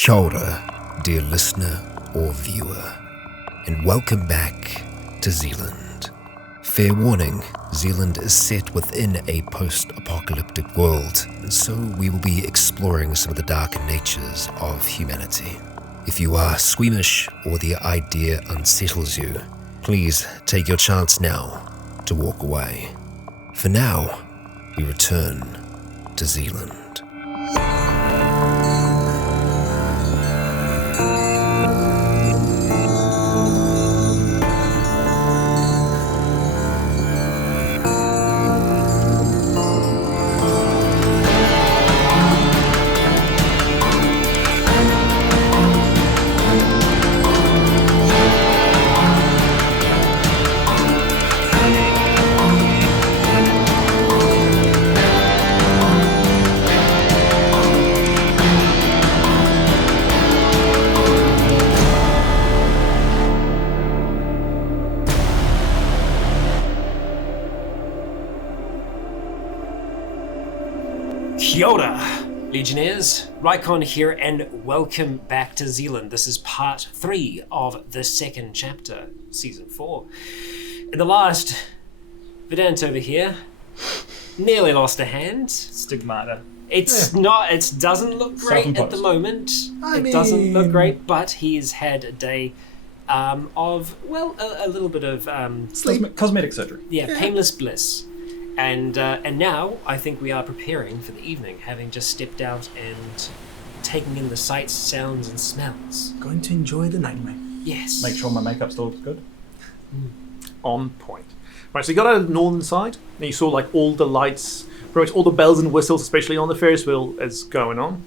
Kia ora, dear listener or viewer, and welcome back to Zealand. Fair warning, Zealand is set within a post-apocalyptic world, and so we will be exploring some of the darker natures of humanity. If you are squeamish or the idea unsettles you, please take your chance now to walk away. For now, we return to Zealand. Kia ora, Legionnaires. Rycon here, and welcome back to Zealand. This is part 3 of the second chapter, season 4. In the last, Vedant over here nearly lost a hand. Stigmata. It doesn't look great at the moment. It doesn't look great, but he's had a day of, well, a little bit of Cosmetic surgery. painless bliss. And now I think we are preparing for the evening, having just stepped out and taking in the sights, sounds, and smells. Going to enjoy the night, mate. Yes. Make sure my makeup still looks good. On point. Right, so you got out of the northern side, and you saw like all the lights, pretty much all the bells and whistles, especially on the Ferris wheel, is going on.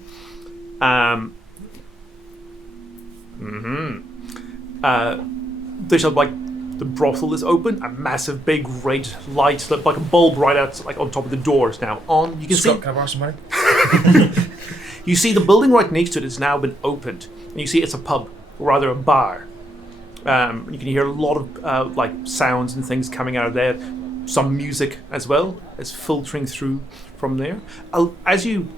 There's like the brothel is open, a massive big red light, like a bulb right out, like on top of the doors now on. You can Scott, can I borrow some money? You see the building right next to it has now been opened, and you see it's a pub, or rather a bar. You can hear a lot of like sounds and things coming out of there. Some music as well is filtering through from there. As you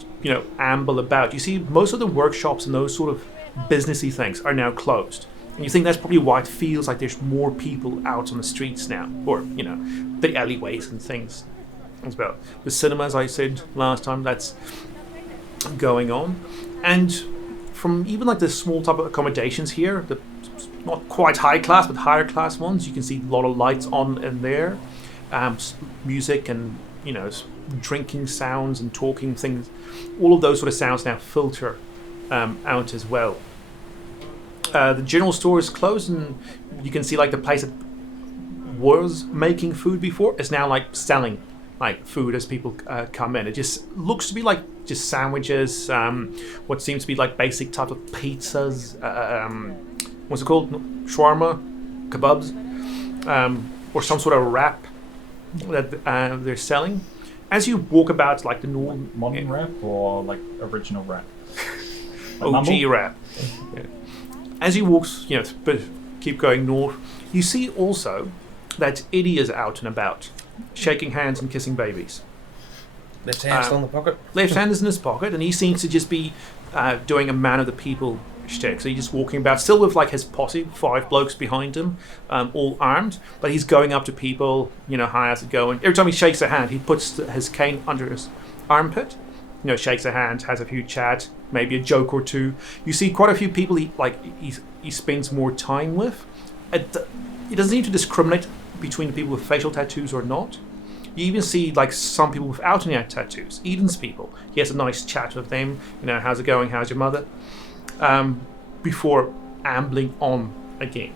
amble about, you see most of the workshops and those sort of businessy things are now closed. And you think that's probably why it feels like there's more people out on the streets now, or the alleyways and things as well. The cinema, as I said last time, that's going on, and from even like the small type of accommodations here, the not quite high class but higher class ones, you can see a lot of lights on in there, music and drinking sounds and talking things. All of those sort of sounds now filter out as well. The general store is closed, and you can see like the place that was making food before is now like selling like food as people come in. It just looks to be like just sandwiches, what seems to be like basic type of pizzas, what's it called, shawarma, kebabs, or some sort of wrap that they're selling. As you walk about like the Modern wrap or like original wrap? Like OG mumble? wrap. Yeah. As you walk, keep going north, you see also that Eddie is out and about, shaking hands and kissing babies. Left hand still in the pocket. Left hand is in his pocket, and he seems to just be doing a man of the people shtick. So he's just walking about, still with like his posse, 5 blokes behind him, all armed. But he's going up to people, hi, how's it going? Every time he shakes a hand, he puts his cane under his armpit. Shakes a hand, has a few chat, maybe a joke or two. You see quite a few people he spends more time with. He doesn't seem to discriminate between the people with facial tattoos or not. You even see like some people without any tattoos, Eden's people. He has a nice chat with them. How's it going? How's your mother? Before ambling on again.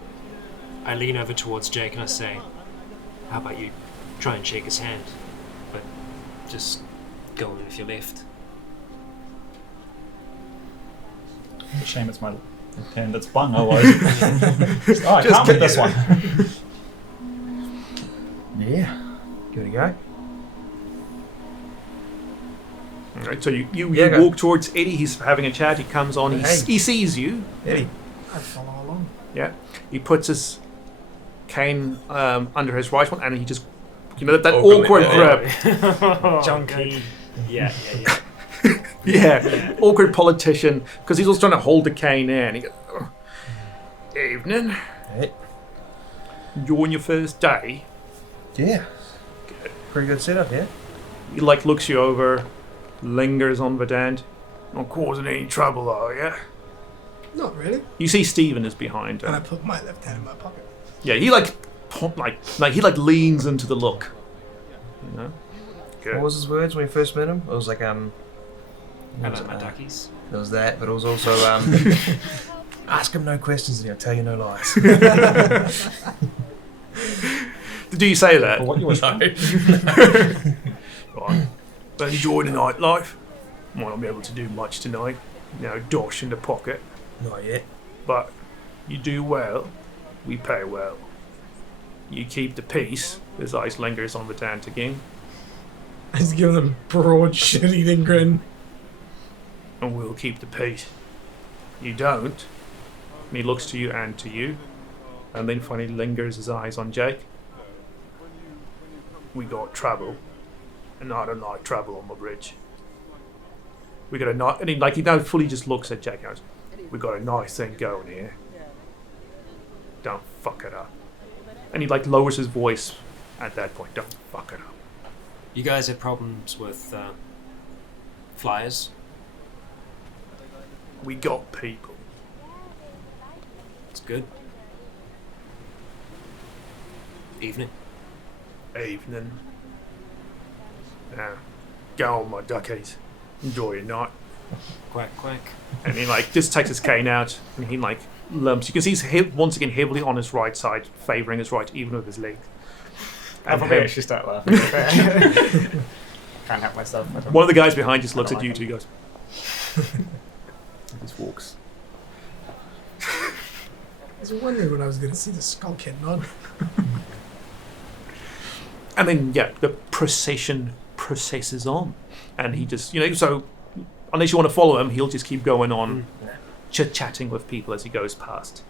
I lean over towards Jake and I say, how about you try and shake his hand, but just go on with your left. Shame it's my left hand that's bung. I can't with this one. Yeah. Give it a go. Alright, so you walk towards Eddie, he's having a chat, he comes on, he sees you. Eddie, I follow along. Yeah. He puts his cane under his right one, and he just that awkward grip. Junkie. Yeah. Yeah, awkward politician, because he's also trying to hold the cane there, and he goes, oh, evening. Hey. Enjoying your first day? Yeah. Pretty good setup, yeah? He like looks you over, lingers on the dent. Not causing any trouble, are you? Not really. You see Stephen is behind And I her. put my left hand in my pocket. Yeah, he like leans into the look. You know? What was his words when we first met him? It was like, I like my duckies. There was that, but it was also, ask him no questions and he'll tell you no lies. Do you say that? For what you were saying. Right. But enjoy the nightlife. Might not be able to do much tonight. You know, dosh in the pocket. Not yet. But you do well, we pay well. You keep the peace. His eyes lingers on the dent again. I just give them a broad, shit-eating grin. And we'll keep the peace. You don't. And he looks to you and to you. And then finally lingers his eyes on Jake. We got trouble. And I don't like trouble on my bridge. We got a nice, and he now fully just looks at Jake and goes, we got a nice thing going here. Don't fuck it up. And he lowers his voice at that point. Don't fuck it up. You guys have problems with flyers? We got people. It's good. Evening. Evening. Now, go on, my duckies. Enjoy your night. Quack, quack. And he just takes his cane out and he lumps. You can see he's once again heavily on his right side, favouring his right, even with his leg. I And probably him- actually start laughing. Can't help myself. I don't- one of the guys behind just looks I at don't you like two. He goes. He just walks. I was wondering when I was going to see the skull kid nod. And then the procession processes on, and he just so unless you want to follow him, he'll just keep going on, chit-chatting with people as he goes past.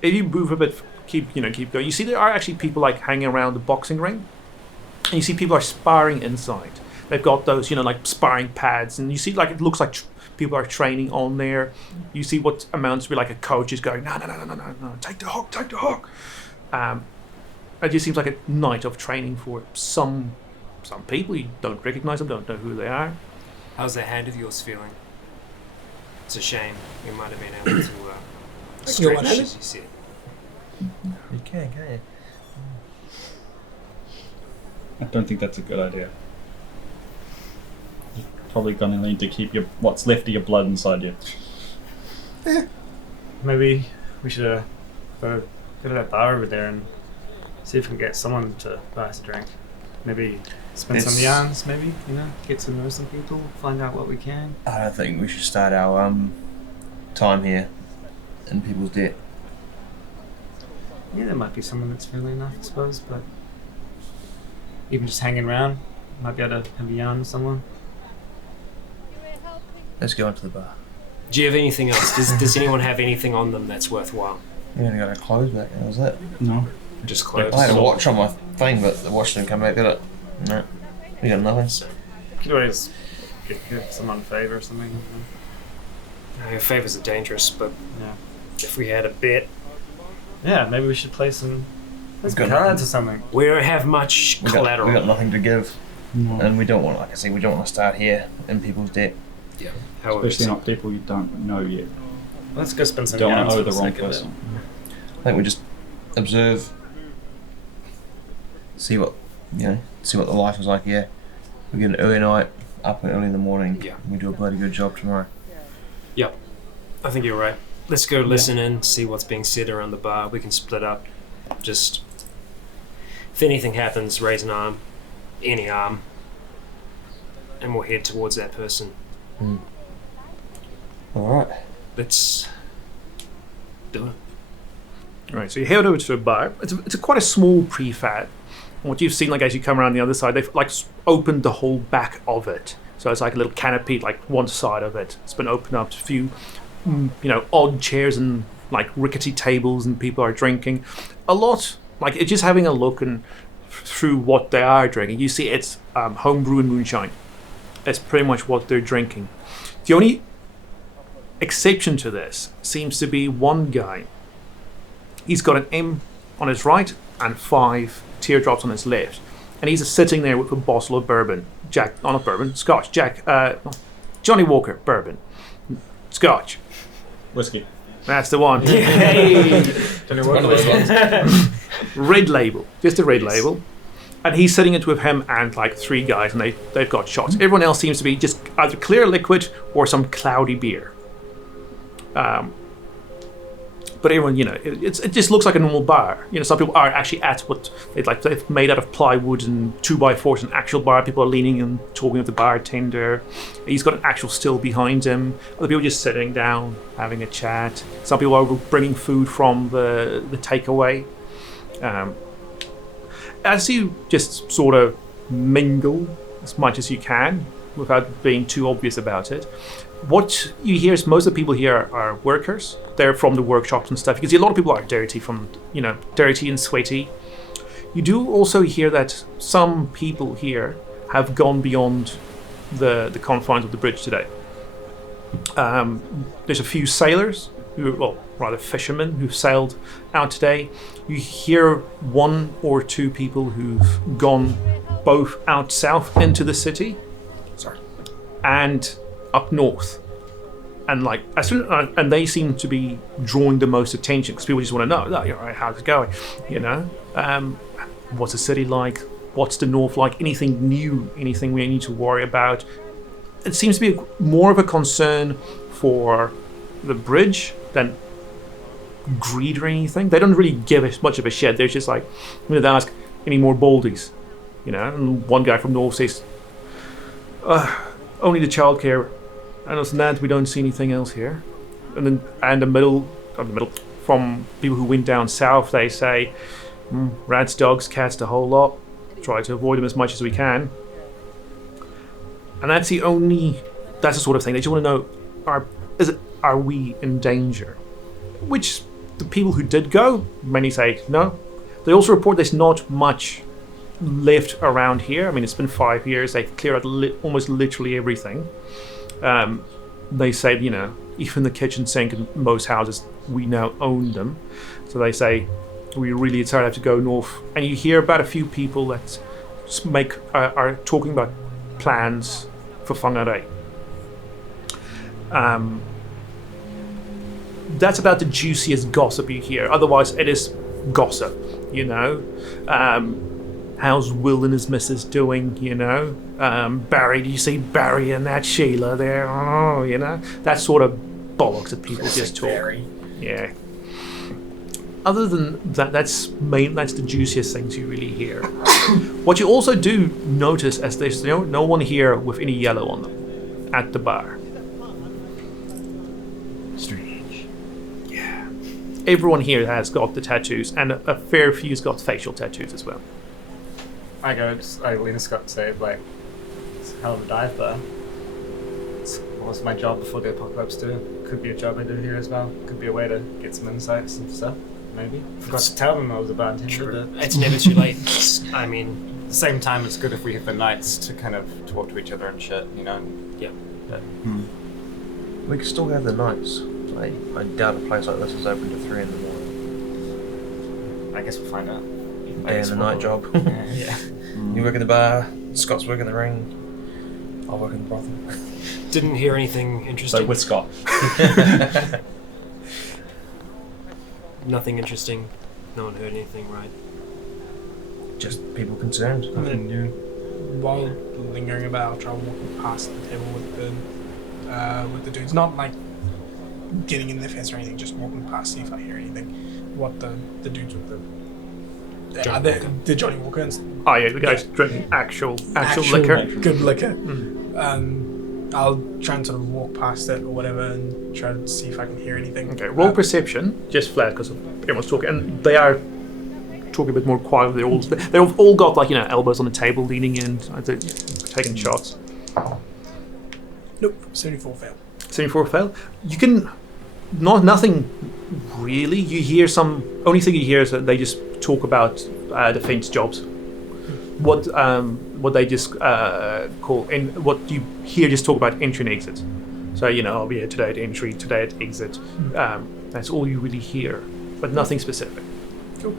If you move a bit, keep going. You see there are actually people hanging around the boxing ring, and you see people are sparring inside. They've got those sparring pads, and you see it looks like people are training on there. You see what amounts to be a coach is going, no, take the hook. It just seems like a night of training for some people. You don't recognise them, don't know who they are. How's that hand of yours feeling? It's a shame. We might have been able to stretch, one-handed. as you said. You can't you? I don't think that's a good idea. You're probably going to need to keep what's left of your blood inside you. Maybe we should go to that bar over there and see if we can get someone to buy us a drink. Maybe spend some It's- yarns, maybe, get to know some people, find out what we can. I don't think we should start our time here in people's debt. Yeah, there might be someone that's friendly enough, I suppose, but even just hanging around, might be able to have a yarn with someone. Let's go into the bar. Do you have anything else? Does anyone have anything on them that's worthwhile? We only got our clothes back, and that was it. No. Just clothes. I had a watch on my thing, but the watch didn't come back, did it? No. We got nothing. Could always give someone a favour or something. Favours are dangerous, but Yeah. if we had a bet, Yeah, maybe we should play some We've got cards or something. we don't have much We collateral. got nothing to give, No. and we don't want, like I say, we don't want to start here in people's debt. Yeah. However, Especially not people you don't know yet. Let's go spend some Don't yarns want to owe for the the wrong sake of it. person. I think we just observe, see what the life is like here. We get an early night, up early in the morning. Yeah. We do a bloody good job tomorrow. I think you're right. Let's go listen in, see what's being said around the bar. We can split up. Just if anything happens, raise an arm, any arm, and we'll head towards that person. All right. Let's do it. Right, so you head over to a bar. It's quite a small prefab. And what you've seen, as you come around the other side, they've opened the whole back of it. So it's like a little canopy, one side of it. It's been opened up to a few, odd chairs and rickety tables, and people are drinking. A lot, it's just having a look and through what they are drinking. You see, it's homebrew and moonshine. is pretty much what they're drinking. The only exception to this seems to be one guy. He's got an M on his right and 5 teardrops on his left, and he's sitting there with a bottle of bourbon. Not bourbon, Scotch. Johnny Walker bourbon, Scotch. Whiskey. That's the one. Hey! One of those ones. Red label, just a red label. And he's sitting it with him and like 3 guys, and they've got shots. Everyone else seems to be just either clear liquid or some cloudy beer. But everyone, it just looks like a normal bar. Some people are actually at what they've made out of plywood and 2x4s, an actual bar. People are leaning and talking with the bartender. He's got an actual still behind him. Other people just sitting down, having a chat. Some people are bringing food from the takeaway. As you just sort of mingle as much as you can without being too obvious about it, what you hear is most of the people here are workers. They're from the workshops and stuff. You can see a lot of people are dirty dirty and sweaty. You do also hear that some people here have gone beyond the confines of the bridge today. There's a few sailors, fishermen, who've sailed out today. You hear 1 or 2 people who've gone both out south into the city, and up north, and and they seem to be drawing the most attention because people just want to know, how's it going? What's the city like? What's the north like? Anything new? Anything we need to worry about? It seems to be more of a concern for the bridge than greed or anything. They don't really give us much of a shit. They're just like, they ask, any more baldies? And one guy from north says, only the childcare. And other than that, we don't see anything else here. And then, the middle, from people who went down south, they say, rats, dogs, cats, the whole lot. Try to avoid them as much as we can. And that's the sort of thing. They just want to know, are we in danger? Which the people who did go, many say no. They also report there's not much left around here. I mean, it's been 5 years. They've cleared out almost literally everything. They say, even the kitchen sink in most houses, we now own them. So they say, we really decided to have to go north. And you hear about a few people that are talking about plans for Whangarei. That's about the juiciest gossip you hear. Otherwise, it is gossip, How's Will and his missus doing, Barry, do you see Barry and that Sheila there? Oh, that sort of bollocks that people just talk. Barry. Yeah. Other than that, that's the juiciest things you really hear. What you also do notice is there's no one here with any yellow on them at the bar. Strange. Yeah. Everyone here has got the tattoos, and a fair few's got facial tattoos as well. I lean to Scott and say, it's a hell of a dive bar. What was my job before the apocalypse too? Could be a job I do here as well. Could be a way to get some insights and stuff, maybe. Forgot to tell them I was a bartender, but It's never too late. I mean, at the same time, it's good if we hit the nights to kind of talk to each other and shit, And, Yeah. We can still have the nights. I doubt a place like this is open to 3 in the morning. I guess we'll find out. Day and the night job. Yeah. You work in the bar, Scott's work in the ring, I'll work in the brothel. Didn't hear anything interesting. So with Scott. Nothing interesting. No one heard anything, right? Just people concerned. Nothing new. While lingering about, I'll try walking past the table with the dudes. Not like getting in their face or anything, just walking past, see if I hear anything. What the dudes with the Johnny Walker and Oh yeah, the guys drinking actual liquor. good liquor. I'll try and sort of walk past it or whatever and try to see if I can hear anything. Okay, roll perception, just flat because everyone's talking, and they are talking a bit more quietly. They've all got elbows on the table, leaning in, taking shots. Nope, 74 fail. 74 fail. You can nothing really. You hear only thing you hear is that they just talk about defense jobs. what they just call, and what you hear just talk about entry and exit. So, I'll be here today at entry, today at exit. That's all you really hear, but nothing specific. Cool.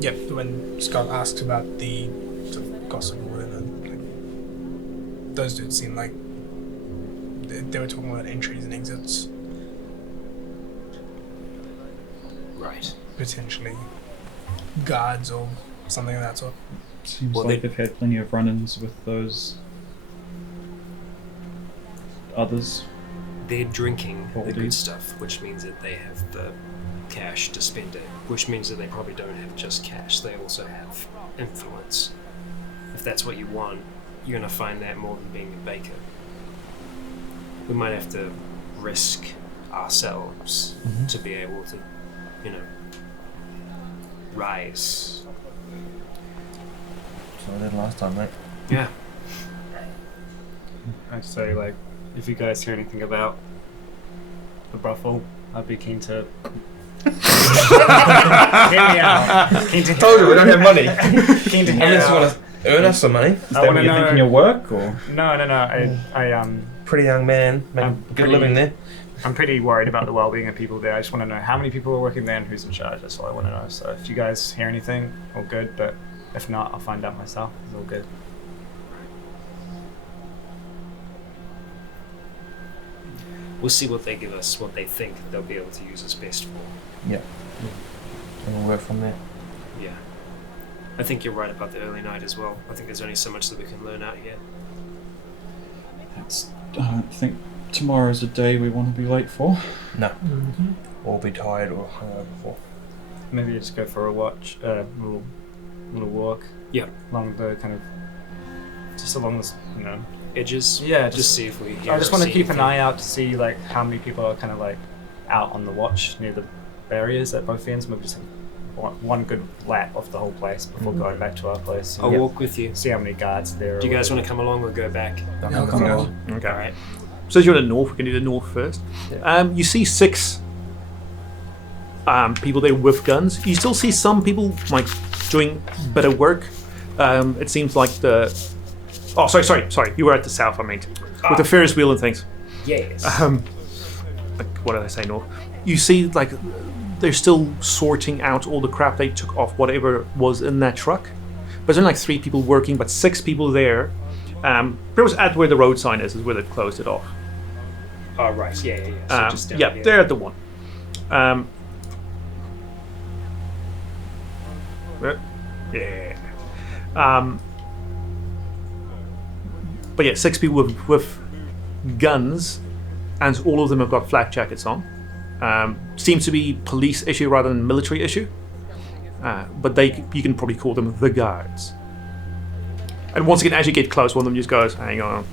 Yep. When Scott asks about the sort of gossip or whatever, like, those dudes seem like they were talking about entries and exits. Right. Potentially guards or something of that sort. Seems Well, like they've had plenty of run-ins with those others. They're drinking the good Baldies. stuff, which means that they have the cash to spend it, which means that they probably don't have just cash, they also have influence. If that's what you want, you're going to find that more than being a baker. We might have to risk ourselves to be able to, rise. So I did last time, mate. Yeah. I'd say, like, if you guys hear anything about the brothel, I'd be keen to. Hear me out. Keen to. Told you we don't have money. Keen to hear Unless you out. want to earn us some money. Is that what you're thinking your work, or? No. I Pretty young man, make a I'm good pretty- living there. I'm pretty worried about the well-being of people there. I just want to know how many people are working there and who's in charge. That's all I want to know. So if you guys hear anything, all good. But if not, I'll find out myself. It's all good. We'll see what they give us, what they think they'll be able to use us best for. Yeah. And we'll work from there. Yeah. I think you're right about the early night as well. I think there's only so much that we can learn out here. I don't think tomorrow's a day we want to be late for. No. Or be tired or hungover before. Maybe just go for a little walk. Yeah. Along the kind of, just along this, Edges? Yeah, Just see if we hear I just or want to see keep an anything. eye out to see like how many people are kind of like out on the watch near the barriers at both ends. Maybe just one good lap of the whole place before going back to our place. I'll walk with you. See how many guards there. Do you guys want to come along or go back? I'll come along. Okay. Alright. So as you're in the north, we can do the north first. You see 6 people there with guns. You still see some people like doing better work. It seems like the. Oh, sorry. You were at the south, I meant, with the Ferris wheel and things. Yes. Like, what did I say? North. You see, like, they're still sorting out all the crap they took off whatever was in that truck. But there's only like 3 people working, but 6 people there. Pretty much at where the road sign is where they closed it off. Oh, right. Yeah. So just down here. They're at the one. Yeah. But yeah, 6 people with guns, and all of them have got flak jackets on. Seems to be police issue rather than military issue. But you can probably call them the guards. And once again, as you get close, one of them just goes, "Hang on."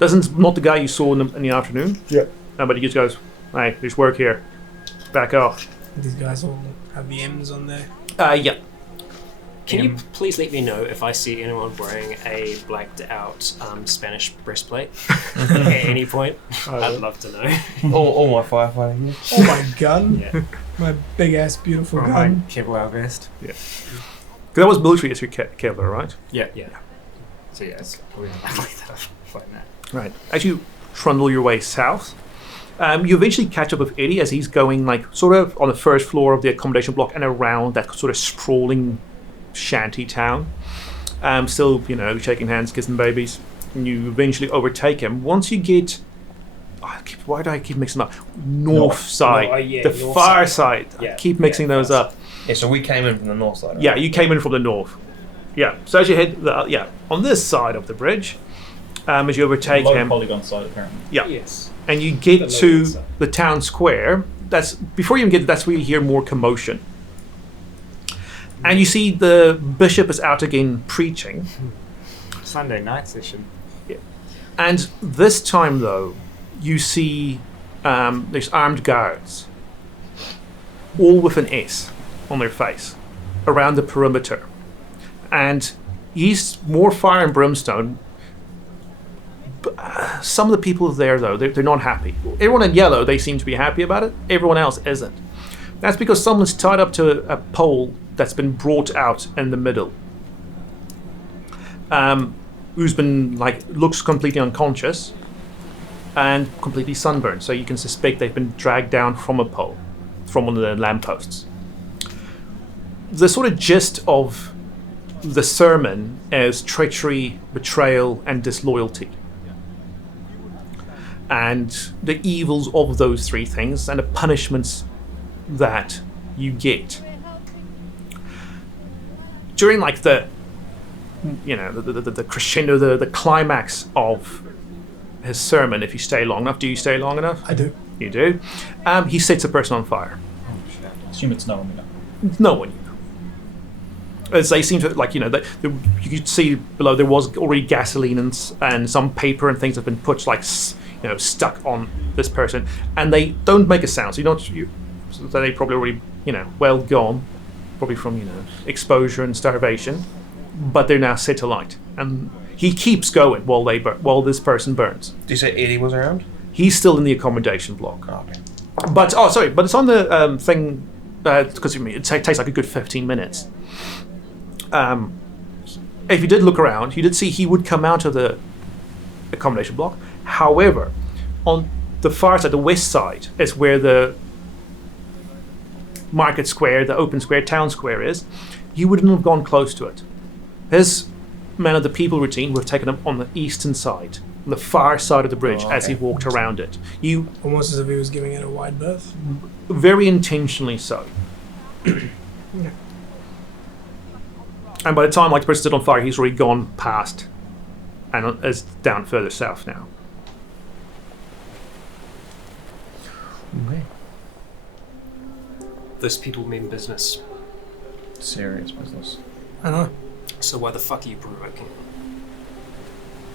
Not the guy you saw in the afternoon. Yeah. No, but he just goes, "Hey, there's work here. Back off." These guys all have the M's on there. Yeah. Can you please let me know if I see anyone wearing a blacked out Spanish breastplate at any point? I'd love to know. All my firefighting gear. Oh my gun! Yeah. My big ass beautiful Or my gun. Kevlar vest. Because that was military issue Kevlar, right? Yeah. Yeah. So yeah, it's probably not like that. Like that. Right. As you trundle your way south, you eventually catch up with Eddie as he's going like sort of on the first floor of the accommodation block and around that sort of sprawling shanty town. Still, shaking hands, kissing babies. And you eventually overtake him. Once you get, why do I keep mixing up? North side, the north far side. Yeah, I keep mixing those up. Yeah, so we came in from the north side. Right? Yeah, you came in from the north. Yeah. So as you head, on this side of the bridge, as you overtake Low him. polygon side, apparently. Yeah. Yes. And you get The to lower side. the town square. That's before you even get. That's where you hear more commotion. And you see the bishop is out again preaching. Sunday night session. And this time, though, you see there's armed guards, all with an S on their face, around the perimeter. And he's more fire and brimstone. Some of the people there, though, they're not happy. Everyone in yellow, they seem to be happy about it. Everyone else isn't. That's because someone's tied up to a pole that's been brought out in the middle. Who's been, looks completely unconscious and completely sunburned. So you can suspect they've been dragged down from a pole, from one of the lampposts. The sort of gist of the sermon is treachery, betrayal, and disloyalty. And the evils of those three things and the punishments that you get. During the crescendo, the climax of his sermon, if you stay long enough. Do you stay long enough? I do. You do. He sets a person on fire. Oh shit. Assume it's no one we know. No one you know. As they seem to, you could see below there was already gasoline and some paper and things have been put stuck on this person, and they don't make a sound. So they probably already well gone, probably from exposure and starvation, but they're now set alight, and he keeps going while this person burns. Did you say Eddie was around? He's still in the accommodation block. Oh, okay. But it's on the thing because it takes like a good 15 minutes. If you did look around, you did see he would come out of the accommodation block. However, on the far side, the west side, is where the market square, the open square, town square is. You wouldn't have gone close to it. His Man of the People routine would have taken him on the eastern side, on the far side of the bridge, as he walked around it. Almost as if he was giving it a wide berth. Very intentionally so. Yeah. And by the time the person stood on fire, he's already gone past and is down further south now. Okay. Those people mean business. Serious business. I know. So why the fuck are you provoking?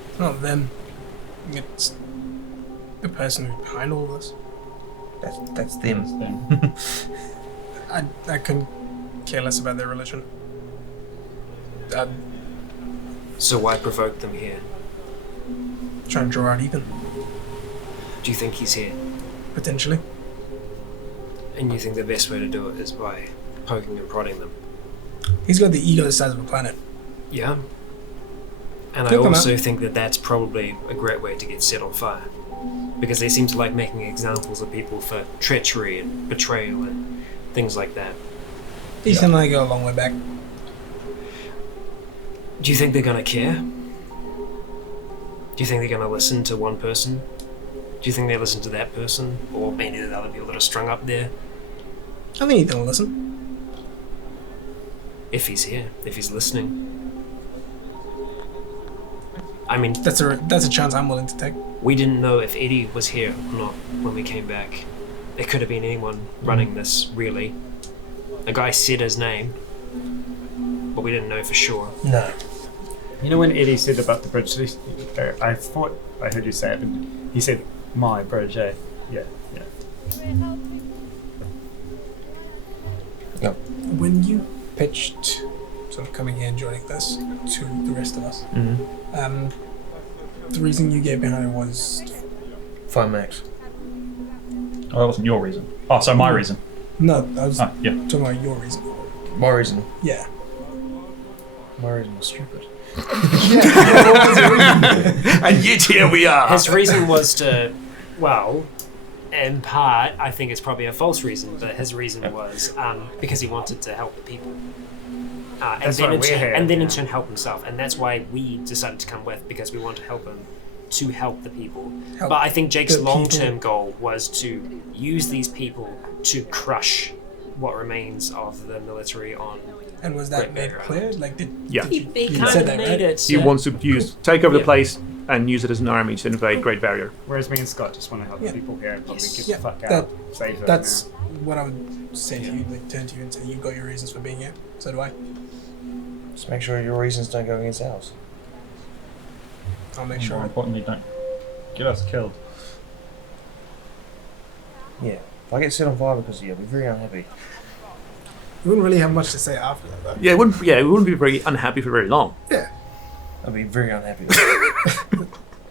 It's not them. It's the person who's behind all this. That's them. Thing. I couldn't care less about their religion. So why provoke them here? Trying to draw out Ethan, Do you think he's here? potentially. And you think the best way to do it is by poking and prodding them? He's got the ego the size of a planet. Yeah. And I Take them also think that that's probably a great way to get set on fire. Because they seem to like making examples of people for treachery and betrayal and things like that. Ethan and I go a long way back. Do you think they're gonna care? Do you think they're gonna listen to one person? Do you think they listen to that person? Or maybe the other people that are strung up there? I think Ethan will listen. If he's here, if he's listening. I mean, That's a chance I'm willing to take. we didn't know if Eddie was here or not when we came back. It could have been anyone running this, really. A guy said his name, but we didn't know for sure. No. You know when Eddie said about the bridge, I thought I heard you say it, but he said, my bridge, eh? Yeah. When you pitched sort of coming here and joining this to the rest of us, the reason you gave behind it was... Fine, Max. Oh, that wasn't your reason. Oh, so my reason. No, I was Oh, yeah. talking about your reason. My reason. Yeah. My reason was stupid. And yet here we are. His reason was to, well, in part, I think it's probably a false reason, but his reason was because he wanted to help the people. That's why we're here, And then in yeah. turn help himself. And that's why we decided to come with, because we want to help him to help the people. Help But I think Jake's the people. long-term goal was to use these people to crush what remains of the military on... And was that Great made Barrier clear? Like, Yeah. He you kind said of that, made right? it. He wants to take over the place and use it as an army to invade Great Barrier. Whereas me and Scott just want to help Yeah. the people here and probably Yes. get Yeah, the fuck that- out, save them. That's what I would say to you. Like, turn to you and say, you've got your reasons for being here. So do I. Just make sure your reasons don't go against ours. I'll make More sure. importantly, don't get us killed. Yeah. If I get set on fire because of you, I'll be very unhappy. You wouldn't really have much to say after that, though. Yeah, we wouldn't be very unhappy for very long. Yeah. I'd be very unhappy.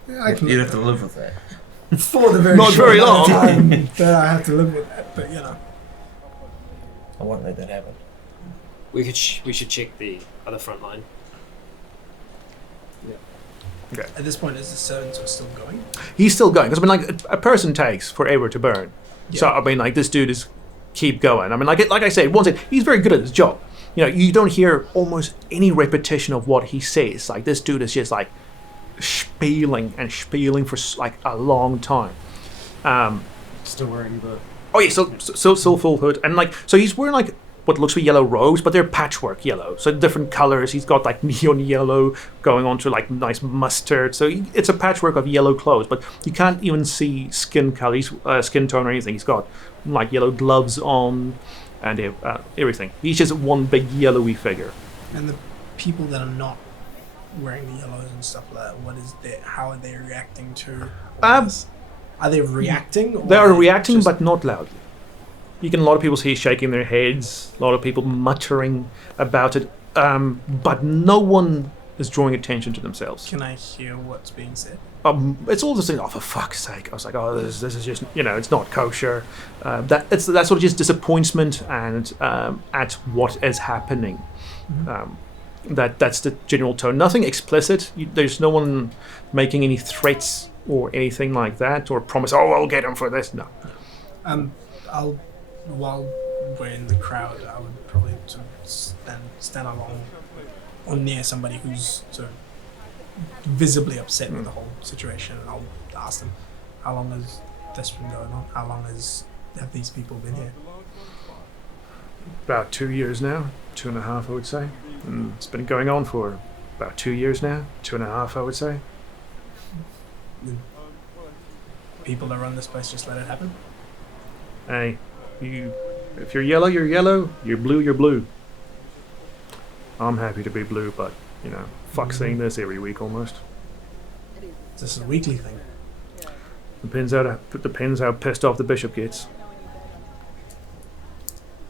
Yeah, I can You'd live have to live with that. for the very Not short very amount of long. time that I have to live with that, but you know. I won't let that happen. We should check the other front line. At this point, is the servant still going? He's still going, because I mean, like, a person takes forever to burn. So I mean, like, this dude is keep going. I mean, like I said, once he's very good at his job. You know, you don't hear almost any repetition of what he says. Like, this dude is just like spieling for like a long time. Still wearing the. Oh yeah, still full hood, and like, so he's wearing like what looks like yellow robes, but they're patchwork yellow, so different colors. He's got like neon yellow going on to like nice mustard, so it's a patchwork of yellow clothes, but you can't even see skin color, skin tone or anything. He's got like yellow gloves on and everything. He's just one big yellowy figure. And the people that are not wearing the yellows and stuff like that, how are they reacting to all this? Are they reacting? Or They are reacting, just- but not loudly. You can a lot of people see shaking their heads, a lot of people muttering about it, but no one is drawing attention to themselves. Can I hear what's being said? It's all just like, oh, for fuck's sake. I was like, oh, this is just, you know, it's not kosher. That's sort of just disappointment and at what is happening. That's the general tone. Nothing explicit. There's no one making any threats or anything like that, or promise, oh, I'll get him for this. No. While we're in the crowd, I would probably sort of stand along or near somebody who's sort of visibly upset with the whole situation, and I'll ask them, how long has this been going on? How long have these people been here? About 2 years now, 2.5, I would say. And it's been going on for about 2 years now, 2.5, I would say. People that run this place just let it happen? Hey, if you're yellow, you're yellow. You're blue, you're blue. I'm happy to be blue, but, you know, fuck seeing this every week almost. This is a weekly thing. Depends how pissed off the bishop gets.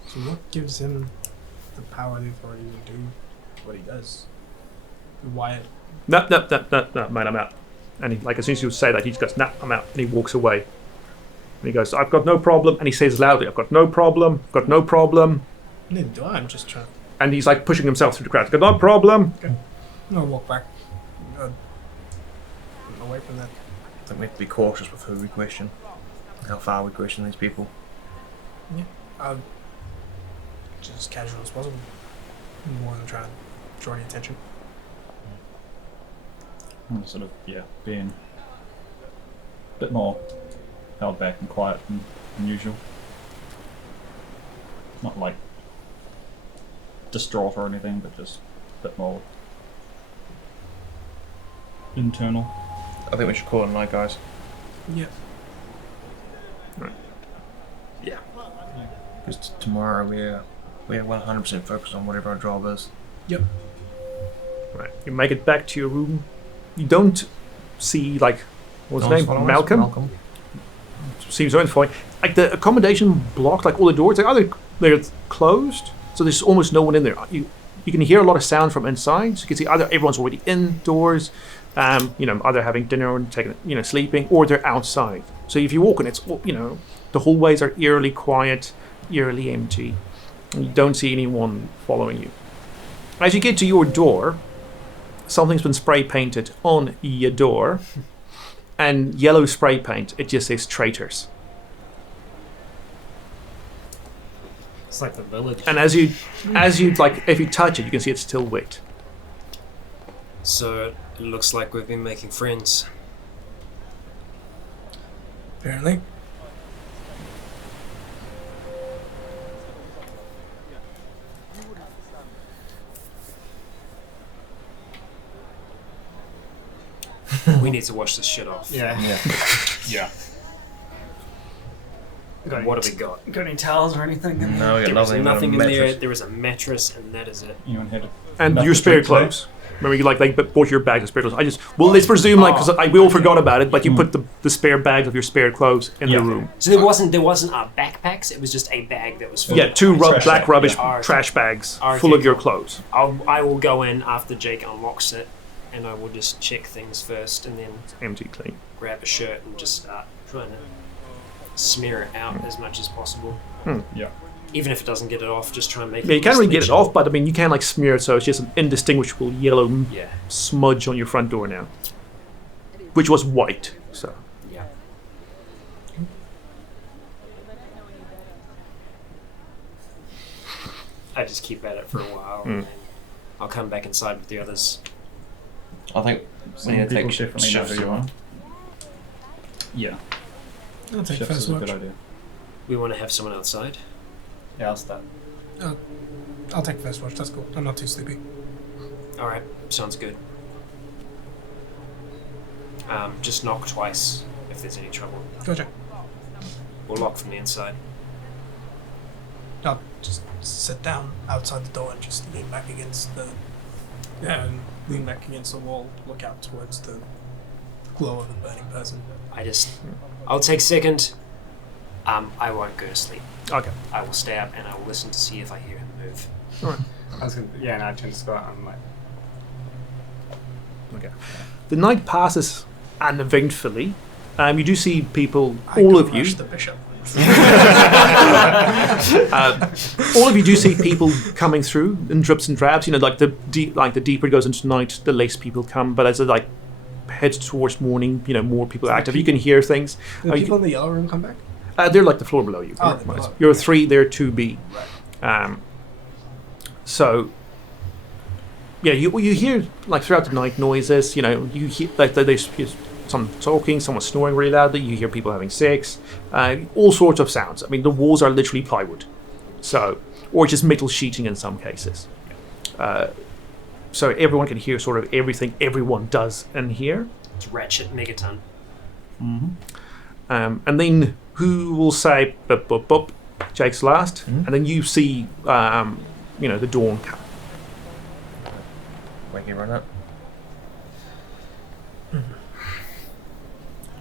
So what gives him the power, the authority to do what he does? Why? No, mate, I'm out. And he, like, as soon as you say that, he just goes, nah, I'm out. And he walks away. And he goes, I've got no problem. And he says loudly, I've got no problem. I've got no problem. Neither do I. I'm just trying. And he's like pushing himself through the crowd. He's got no problem. Okay. I'll walk back. Away from that. I think we have to be cautious with who we question, how far we question these people. Yeah. Just as casual as possible. More than trying to draw any attention. Sort of, being a bit more held back and quiet than usual. Not like distraught or anything, but just a bit more internal. I think we should call it a night, guys. Yeah. Right. Yeah. Because tomorrow we're 100% focused on whatever our job is. Yep. Right. You make it back to your room. You don't see, like, what's his No one's name? following us? Malcolm? Seems no one's following. Like, the accommodation blocked, like, all the doors, like, either they're closed, so there's almost no one in there. You can hear a lot of sound from inside, so you can see either everyone's already indoors, either having dinner and taking, sleeping, or they're outside. So if you walk in, it's, the hallways are eerily quiet, eerily empty, and you don't see anyone following you. As you get to your door, something's been spray painted on your door, and yellow spray paint. It just says traitors. It's like the village. And as you like, if you touch it, you can see it's still wet. So it looks like we've been making friends. Apparently. We need to wash this shit off. Yeah. Yeah. What have we got? Got any towels or anything? No, we got There is nothing. nothing in but a there. mattress. There is a mattress, and that is it. Anyone had And enough your to spare drink today? clothes. Remember, you like bought your bag of spare clothes. Let's presume, like, because we all forgot about it, but you put the spare bags of your spare clothes in the room. So there wasn't our backpacks. It was just a bag that was full. Yeah, two Trash black bag, rubbish yeah. trash bags Okay, full of your cool. clothes. I will go in after Jake unlocks it, and I will just check things first, and then Empty, clean. grab a shirt and just start trying to smear it out as much as possible. Yeah. Even if it doesn't get it off, just try and make it. Yeah, you can't really get it legible. off, but I mean, you can like smear it so it's just an indistinguishable yellow Yeah. smudge on your front door now, which was white. So Yeah. I just keep at it for a while, and then I'll come back inside with the others. I think Some we need to people take definitely know shifts. who you are. Yeah, I'll take shifts first is a watch. good idea. We want to have someone outside. Yeah, I'll start. I'll take first watch. That's cool. I'm not too sleepy. All right, sounds good. Just knock twice if there's any trouble. Gotcha. We'll lock from the inside. I'll just sit down outside the door and just lean back against the wall, look out towards the glow of the burning person. I'll take second. I won't go to sleep. okay, I will stay up and I will listen to see if I hear him move. all right. I was gonna, yeah, and I tend to go out. I'm like, Okay. The night passes uneventfully. You do see people, I all go of you. rush the bishop. All of you do see people coming through in drips and drabs. You know, like the deeper it goes into night, the less people come. But as it like heads towards morning, you know, more people are active. You can hear things. The people in the yellow room come back? They're like the floor below you. Oh, they're below. You're 3, they're 2B. So, yeah, you hear like throughout the night noises. You know, you hear like there's some talking, someone snoring really loudly. You hear people having sex, all sorts of sounds. I mean, the walls are literally plywood, so or just metal sheeting in some cases. So everyone can hear sort of everything everyone does in here. It's Ratchet Megaton. And then who will say bup bup bup? Jake's last, and then you see you know, the dawn come. Wake everyone up.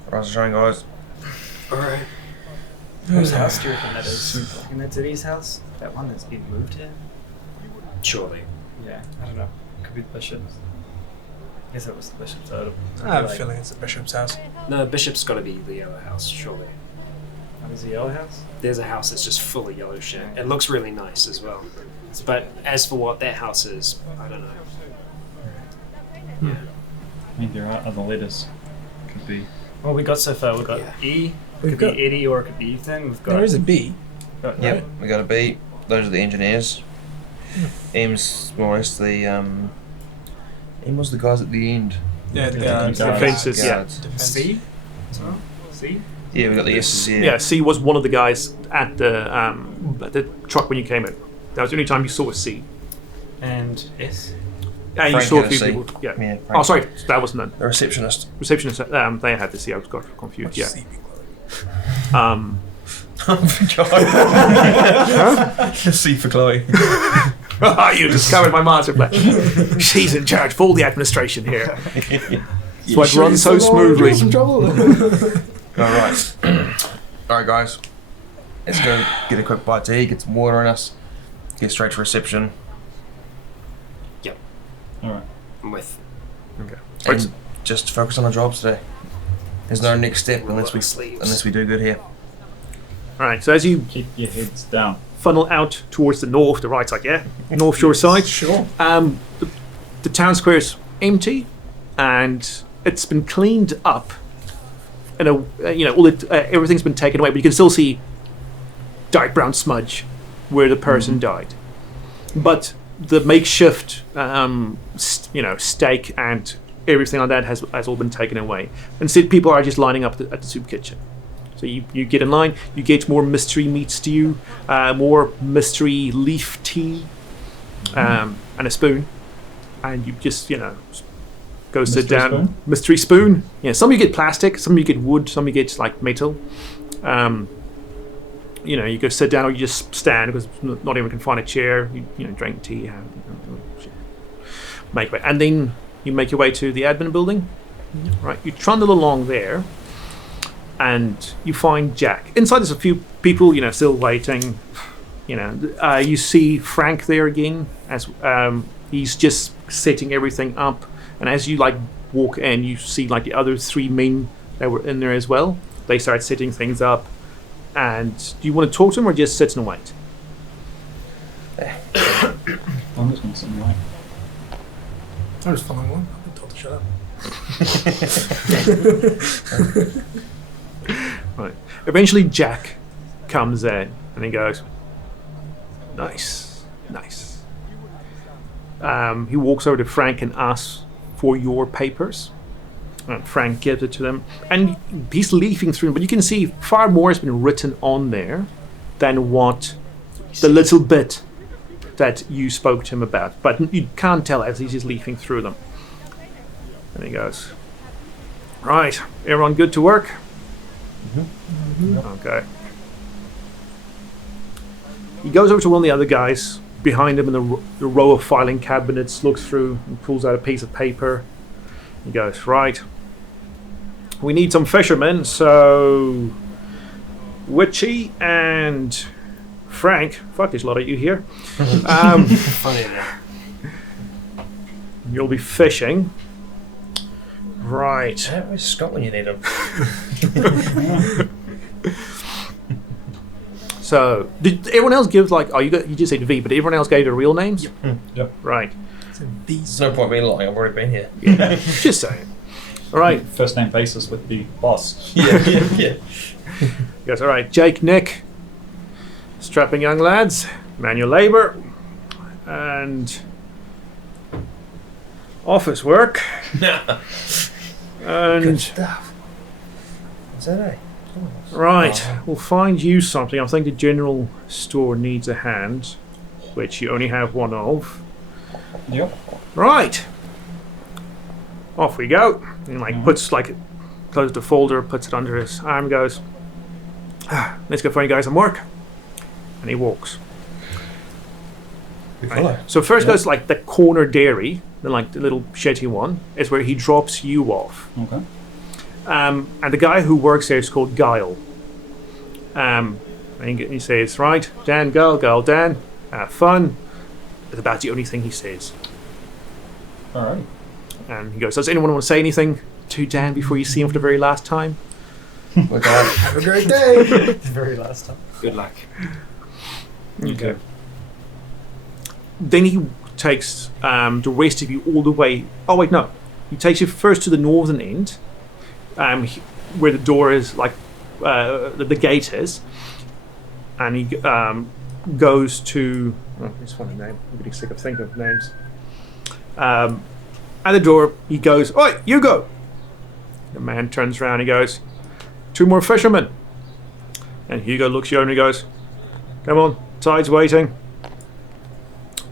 Rise and shine, guys. Alright. whose house do you reckon that is? You know, Diddy's house? That one that's been moved here? Surely. Yeah, I don't know. Could be the bishop's. I guess it was the bishop's. So I have a feeling it's the bishop's house. No, Bishop's got to be the yellow house, surely. That was the yellow house? There's a house that's just full of yellow shit. It looks really nice as well. But as for what that house is, I don't know. Yeah. I mean, there are other letters. Could be. Well, we got so far. We've got Yeah. E. We've Could got- be Eddie or it could be Ethan. We've got. There is a B. Yep, we got a B. Those are the engineers. M's more or less the M was the guys at the end. Yeah, the guards. Defenses, yeah. Guards. Defense. C as well? C? Yeah, we got the S's here. Yeah, C was one of the guys at the truck when you came in. That was the only time you saw a C. And S? And you Frank saw a had a few C. people. Yeah. Yeah, Oh, Frank. sorry, that wasn't The receptionist. the receptionist. They had the C. I was got confused. Yeah. C, B, Chloe. C for Chloe. You discovered my master plan. She's in charge of all the administration here. So it runs so smoothly. Some trouble. Alright. Alright, guys. Let's go get a quick bite to eat, get some water in us, get straight to reception, Yep. Alright. I'm with. Okay. and just focus on the job today. There's no next step Roll unless up we our sleeves. do good here. All right. So as you Keep your heads down. funnel out towards the north, the right side, yeah, North Shore side. Sure. The town square is empty, and it's been cleaned up. And all everything's been taken away, but you can still see dark brown smudge where the person died. But the makeshift, steak and everything like that has all been taken away. Instead, people are just lining up at the soup kitchen. So you get in line, you get more mystery meat stew, more mystery leaf tea, and a spoon, and you just go sit Mystery down. spoon? Mystery spoon. Yeah, some you get plastic, some you get wood, some you get like metal. You go sit down or you just stand because not everyone can find a chair. You drink tea, make way, and then you make your way to the admin building. Right, you trundle along there, and you find Jack. Inside, there's a few people, still waiting. You see Frank there again as he's just setting everything up. And as you walk in, you see the other 3 men that were in there as well. They start setting things up. And do you want to talk to them or just sit and wait? I'm just going to sit right. I'm just following along. I've been told to shut up. Right. Eventually, Jack comes in and he goes, "Nice, nice." He walks over to Frank and asks for your papers. And Frank gives it to them, and he's leafing through them, but you can see far more has been written on there than what the little bit that you spoke to him about. But you can't tell as he's just leafing through them. And he goes, "Right, everyone good to work?" Okay. He goes over to one of the other guys behind him in the row of filing cabinets, looks through and pulls out a piece of paper. He goes, "Right, we need some fishermen, so Witchy and Frank, fuck, there's a lot of you here. Funny there. You'll be fishing. Right. Where's Scott when you need him? So, did everyone else give like? Oh, you just said V, but everyone else gave their real names. Yep. Right. There's no point being lying. I've already been here. Yeah. Just saying. All right. First name basis with the boss. Yeah. He goes, "All right, Jake, Nick, strapping young lads, manual labour, and office work, Good and stuff. Is that A? right, we'll find you something. I think the general store needs a hand, which you only have one of. Yep. Right, off we go." And puts closes the folder, puts it under his arm, goes, "Let's go find you guys some work," and he walks. Right. So first goes the corner dairy, then the little shitty one, is where he drops you off. Okay. And the guy who works there is called Guile. And he says, "Right, Dan, Guile, Dan, have fun." It's about the only thing he says. All right. And he goes, "Does anyone want to say anything to Dan before you see him for the very last time?" Look out. Have a great day. The very last time. Good luck. Okay. Then he takes the rest of you all the way. Oh wait, no. He takes you first to the northern end, where the door is, the gate is, and he goes to. Oh, I just want a name. I'm getting sick of thinking of names. At the door, he goes, "Oi, you go!" The man turns around. He goes, "2 more fishermen." And Hugo looks you over and he goes, "Come on, tide's waiting."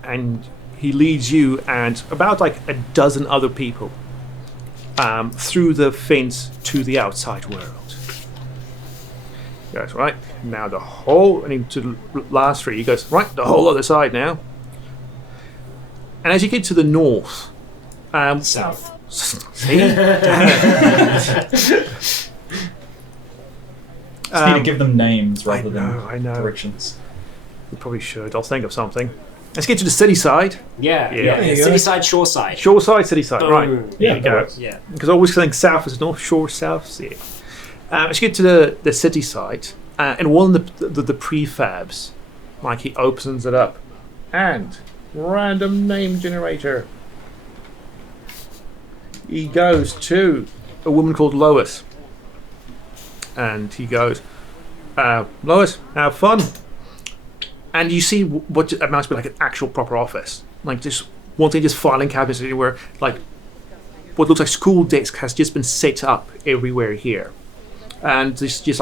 And he leads you and about a dozen other people through the fence to the outside world. He goes, "Right, now the whole," and to the last 3, he goes, "Right, the whole other side now." And as you get to the north, South. see? Just need to give them names rather I know. than directions. We probably should. I'll think of something. Let's get to the city side. Yeah. There you go. City side, shore side. Shore side, city side. Boom. Right. Yeah, There you go. that works. Yeah. Because I always think south is north, shore, south, sea. Let's get to the city side. And one of the prefabs, he opens it up. And random name generator. He goes to a woman called Lois. And he goes, "Lois, have fun." And you see what amounts to be an actual proper office. Just one thing, just filing cabinets everywhere. What looks like school desk has just been set up everywhere here. And there's just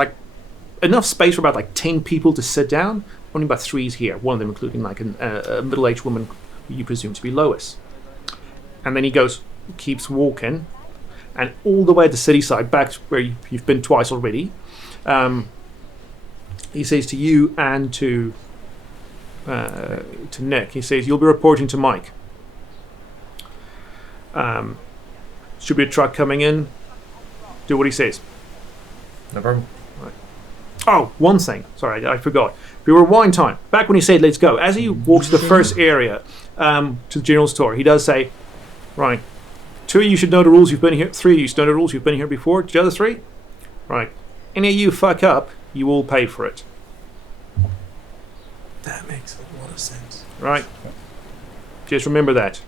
enough space for about 10 people to sit down. Only about 3 is here. One of them including a middle-aged woman who you presume to be Lois. And then he keeps walking, and all the way to the city side, back where you've been twice already. He says to you and to Nick, he says, "You'll be reporting to Mike. Should be a truck coming in. Do what he says." No problem. Oh, one thing. Sorry, I forgot. We were wine time. Back when he said, "Let's go," as he walks to the first area, to the general store, he does say, "Right, 2 of you should know the rules. You've been here. 3 of you should know the rules. You've been here before. The other 3, right? Any of you fuck up, you will pay for it." That makes a lot of sense. Right? Just remember that.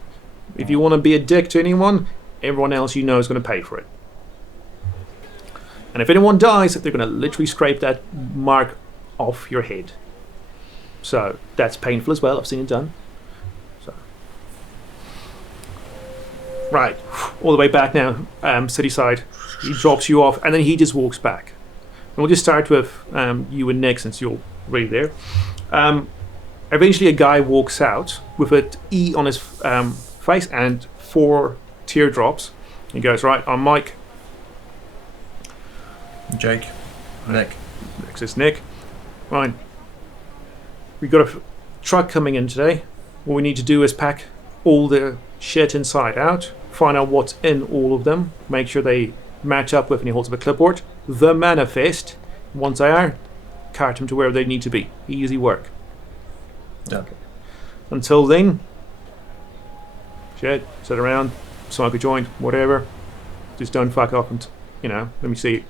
If you want to be a dick to anyone, everyone else you know is going to pay for it. And if anyone dies, they're going to literally scrape that mark off your head. So that's painful as well. I've seen it done. So, right, all the way back now, city side. He drops you off, and then he just walks back. And we'll just start with you and Nick, since you're really there. Eventually, a guy walks out with an E on his face and 4 teardrops. He goes, right, I'm Mike. Jake. Nick. Next is Nick. Right. We've got a truck coming in today. What we need to do is pack all the shit inside out, find out what's in all of them, make sure they match up with, and he holds up a clipboard, the manifest. Once they are, cart them to where they need to be. Easy work. Okay. Until then, shit, sit around, smoke a joint, whatever. Just don't fuck up and, let me see.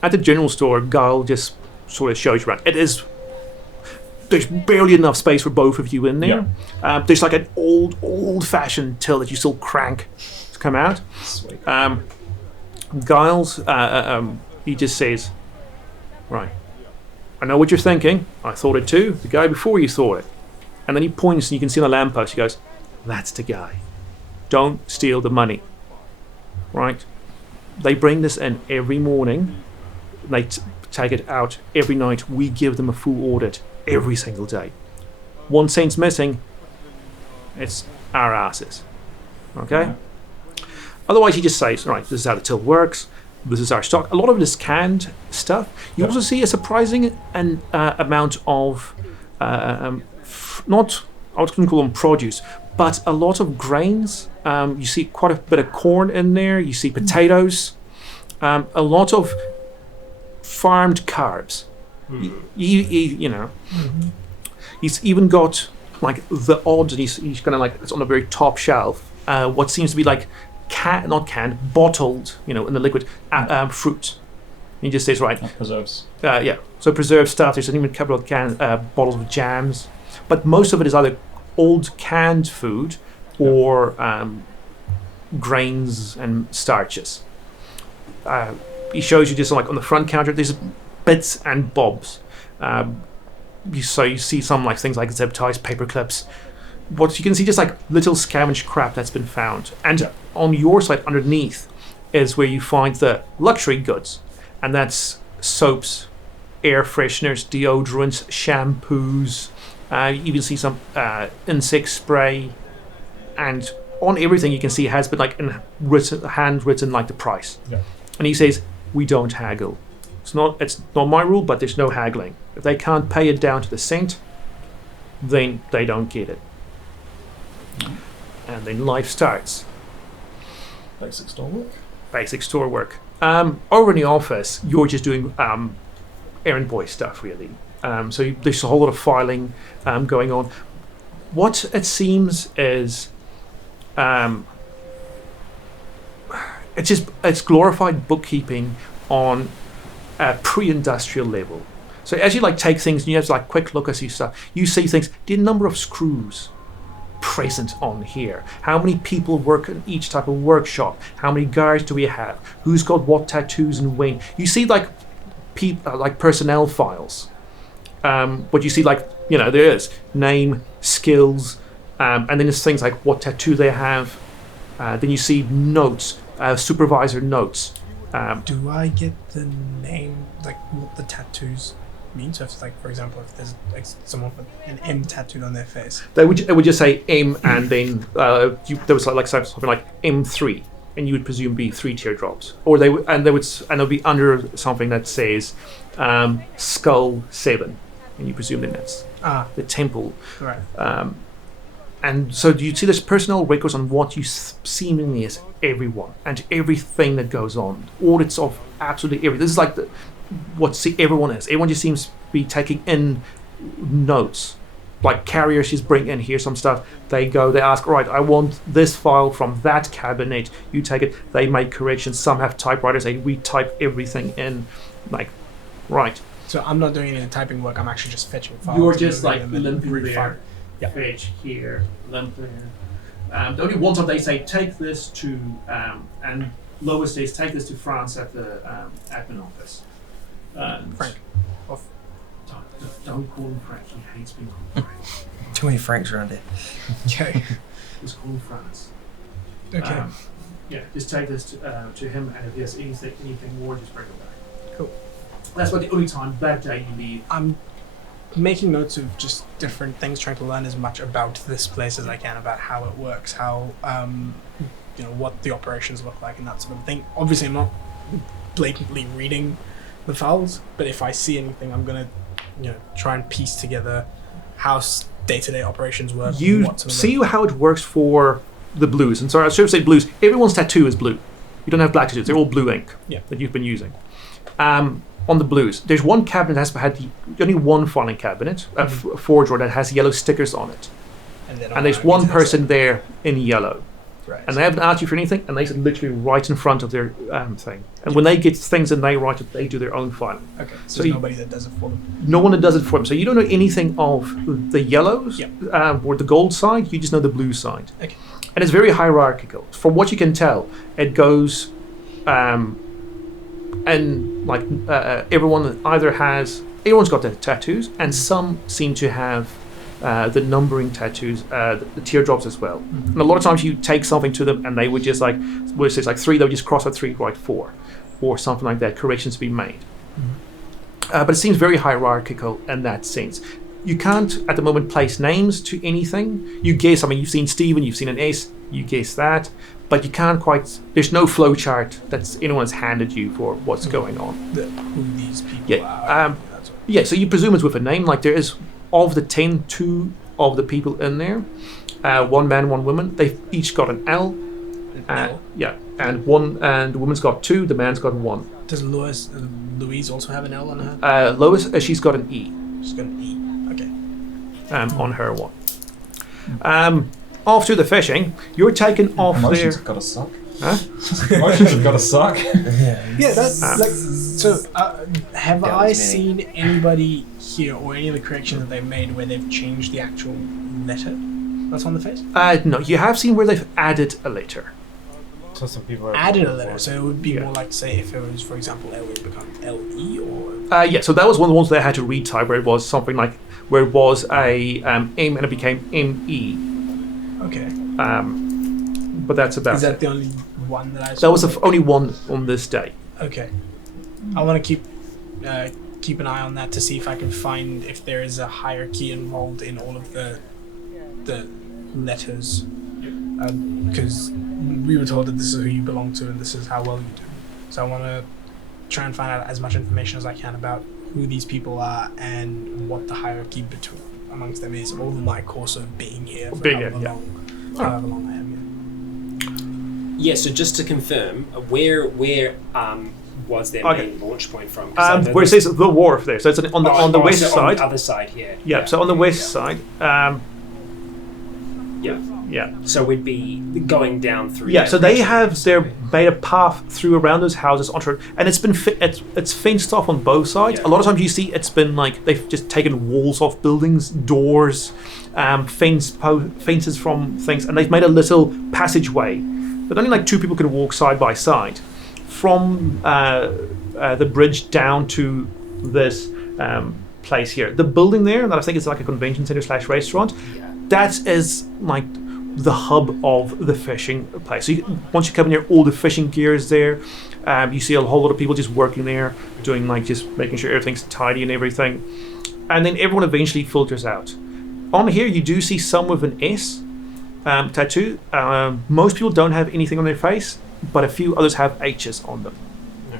At the general store, Guile just sort of shows you around. There's barely enough space for both of you in there. Yeah. There's like an old-fashioned till that you still crank to come out. Sweet. Giles, he just says, right, I know what you're thinking. I thought it too. The guy before you thought it. And then he points and you can see on the lamppost, he goes, that's the guy. Don't steal the money. Right? They bring this in every morning. They take it out every night. We give them a full audit every single day. 1 cent's missing, it's our asses. Okay? Otherwise, he just says, right, this is how the till works. This is our stock. A lot of it is canned stuff. You also see a surprising amount of, not, I wouldn't call them produce, but a lot of grains. You see quite a bit of corn in there. You see potatoes. A lot of farmed carbs. He's even got like the odd, and he's kind of like, it's on a very top shelf, what seems to be like bottled, in the liquid fruit. He just says, right, Preserves. so preserved stuff. There's even a couple of bottles of jams, but most of it is either old canned food or grains and starches. He shows you just like on the front counter, there's bits and bobs. You see some like things like zip ties, paper clips. What you can see just like little scavenged crap that's been found. And on your side underneath is where you find the luxury goods. And that's soaps, air fresheners, deodorants, shampoos. You even see some insect spray. And on everything you can see has been like handwritten like the price. Yeah. And he says, we don't haggle. It's not my rule, but there's no haggling. If they can't pay it down to the cent, then they don't get it. And then life starts. Basic store work. Basic store work. Over in the office, you're just doing errand boy stuff, really. So there's a whole lot of filing going on. What it seems is, it's glorified bookkeeping on a pre-industrial level. So as you like take things and you have to like quick look at these stuff, you see things. The number of screws present on here. How many people work in each type of workshop? How many guards do we have? Who's got what tattoos and when? You see like like personnel files. What you see like there is name, skills, and then there's things like what tattoo they have. Then you see notes, supervisor notes. Do I get the name, like what the tattoos mean? So if, like, for example, if there's like someone with an M tattooed on their face, it would just say M, and then there was like something like M3, and you would presume be 3 teardrops, or they'll be under something that says Skull 7, and you presume then that's the temple. right? And so you see there's personnel records on what you seemingly is everyone and everything that goes on. Audits of absolutely everything. This is like what everyone is. Everyone just seems to be taking in notes. Like carriers just bring in here some stuff. They go, they ask, all right, I want this file from that cabinet. You take it. They make corrections. Some have typewriters. We type everything in. Like, right. So I'm not doing any typing work. I'm actually just fetching files. You're and just moving like them and limping there, refile. Yeah. fetch here, limp there. The only one time they say take this to, and Lois says take this to France at the admin office. Frank. Off. Don't call him Frank. He hates being called Frank. Too many Franks around here. Okay. Just call him France. Okay. Yeah, just take this to him, and if he has anything more, just bring it back. Cool. That's about the only time that day you leave. I'm making notes of just different things, trying to learn as much about this place as I can, about how it works, how what the operations look like, and that sort of thing. Obviously, I'm not blatantly reading the files, but if I see anything, I'm gonna try and piece together how day-to-day operations work. You see how it works for the blues. And sorry, I should have said blues. Everyone's tattoo is blue. You don't have black tattoos. They're all blue ink that you've been using. On the blues, there's one cabinet that has had only one filing cabinet, a forge drawer that has yellow stickers on it. And there's one person there in yellow. Right. And they haven't asked you for anything, and they sit literally right in front of their thing. And when they get things and they write it, they do their own filing. Okay, so there's nobody that does it for them. No one that does it for them. So you don't know anything of the yellows or the gold side, you just know the blue side. Okay. And it's very hierarchical. From what you can tell, it goes, everyone either has, everyone's got their tattoos, and some seem to have the numbering tattoos, the teardrops as well. And a lot of times you take something to them and they would just where it says 3, they would just cross out 3, write 4, or something like that, corrections to be made. But it seems very hierarchical in that sense. You can't, at the moment, place names to anything. You guess, you've seen Stephen, you've seen an S, you guess that, but you can't quite, there's no flow chart that anyone's handed you for what's going on. Who these people are. So you presume it's with a name, like there is, of the 10, 2 of the people in there, one man, one woman, they've each got an L. Yeah, and the woman's got 2, the man's got 1. Does Louise also have an L on her? Lois, she's got an E. She's got an E. Okay. On her one. After the fishing, you're taken off there. Emotions have got to suck. Huh? Emotions have got to suck. Yeah, that's have I seen anybody here or any of the corrections that they've made where they've changed the actual letter that's on the face? No, you have seen where they've added a letter. So some people are added a letter, so it would be more like, say, if it was, for example, L, it would become LE or... So that was one of the ones they had to retype, where it was something like, where it was a M and it became ME. Okay. But that's about Is that the only one that I saw? That was the only one on this day. Okay. I want to keep an eye on that to see if I can find if there is a hierarchy involved in all of the letters. Because we were told that this is who you belong to and this is how well you do. So I want to try and find out as much information as I can about who these people are and what the hierarchy amongst them is over my course of being here for however long I am here. Yeah, so just to confirm, where was their main launch point from? Where it says the wharf there, so it's on the west side. On the other side here. Yeah, so on the west side. Yeah. So we'd be going down through. Yeah, so they have made a path through around those houses onto, and it's been it's fenced off on both sides. Yeah. A lot of times you see it's been like they've just taken walls off buildings, doors, fences from things, and they've made a little passageway, but only like 2 people can walk side by side from the bridge down to this place here. The building there that I think is like a convention center / restaurant. Yeah. That is like the hub of the fishing place. So once you come in there, all the fishing gear is there. You see a whole lot of people just working there, doing just making sure everything's tidy and everything. And then everyone eventually filters out. On here, you do see some with an S tattoo. Most people don't have anything on their face, but a few others have H's on them.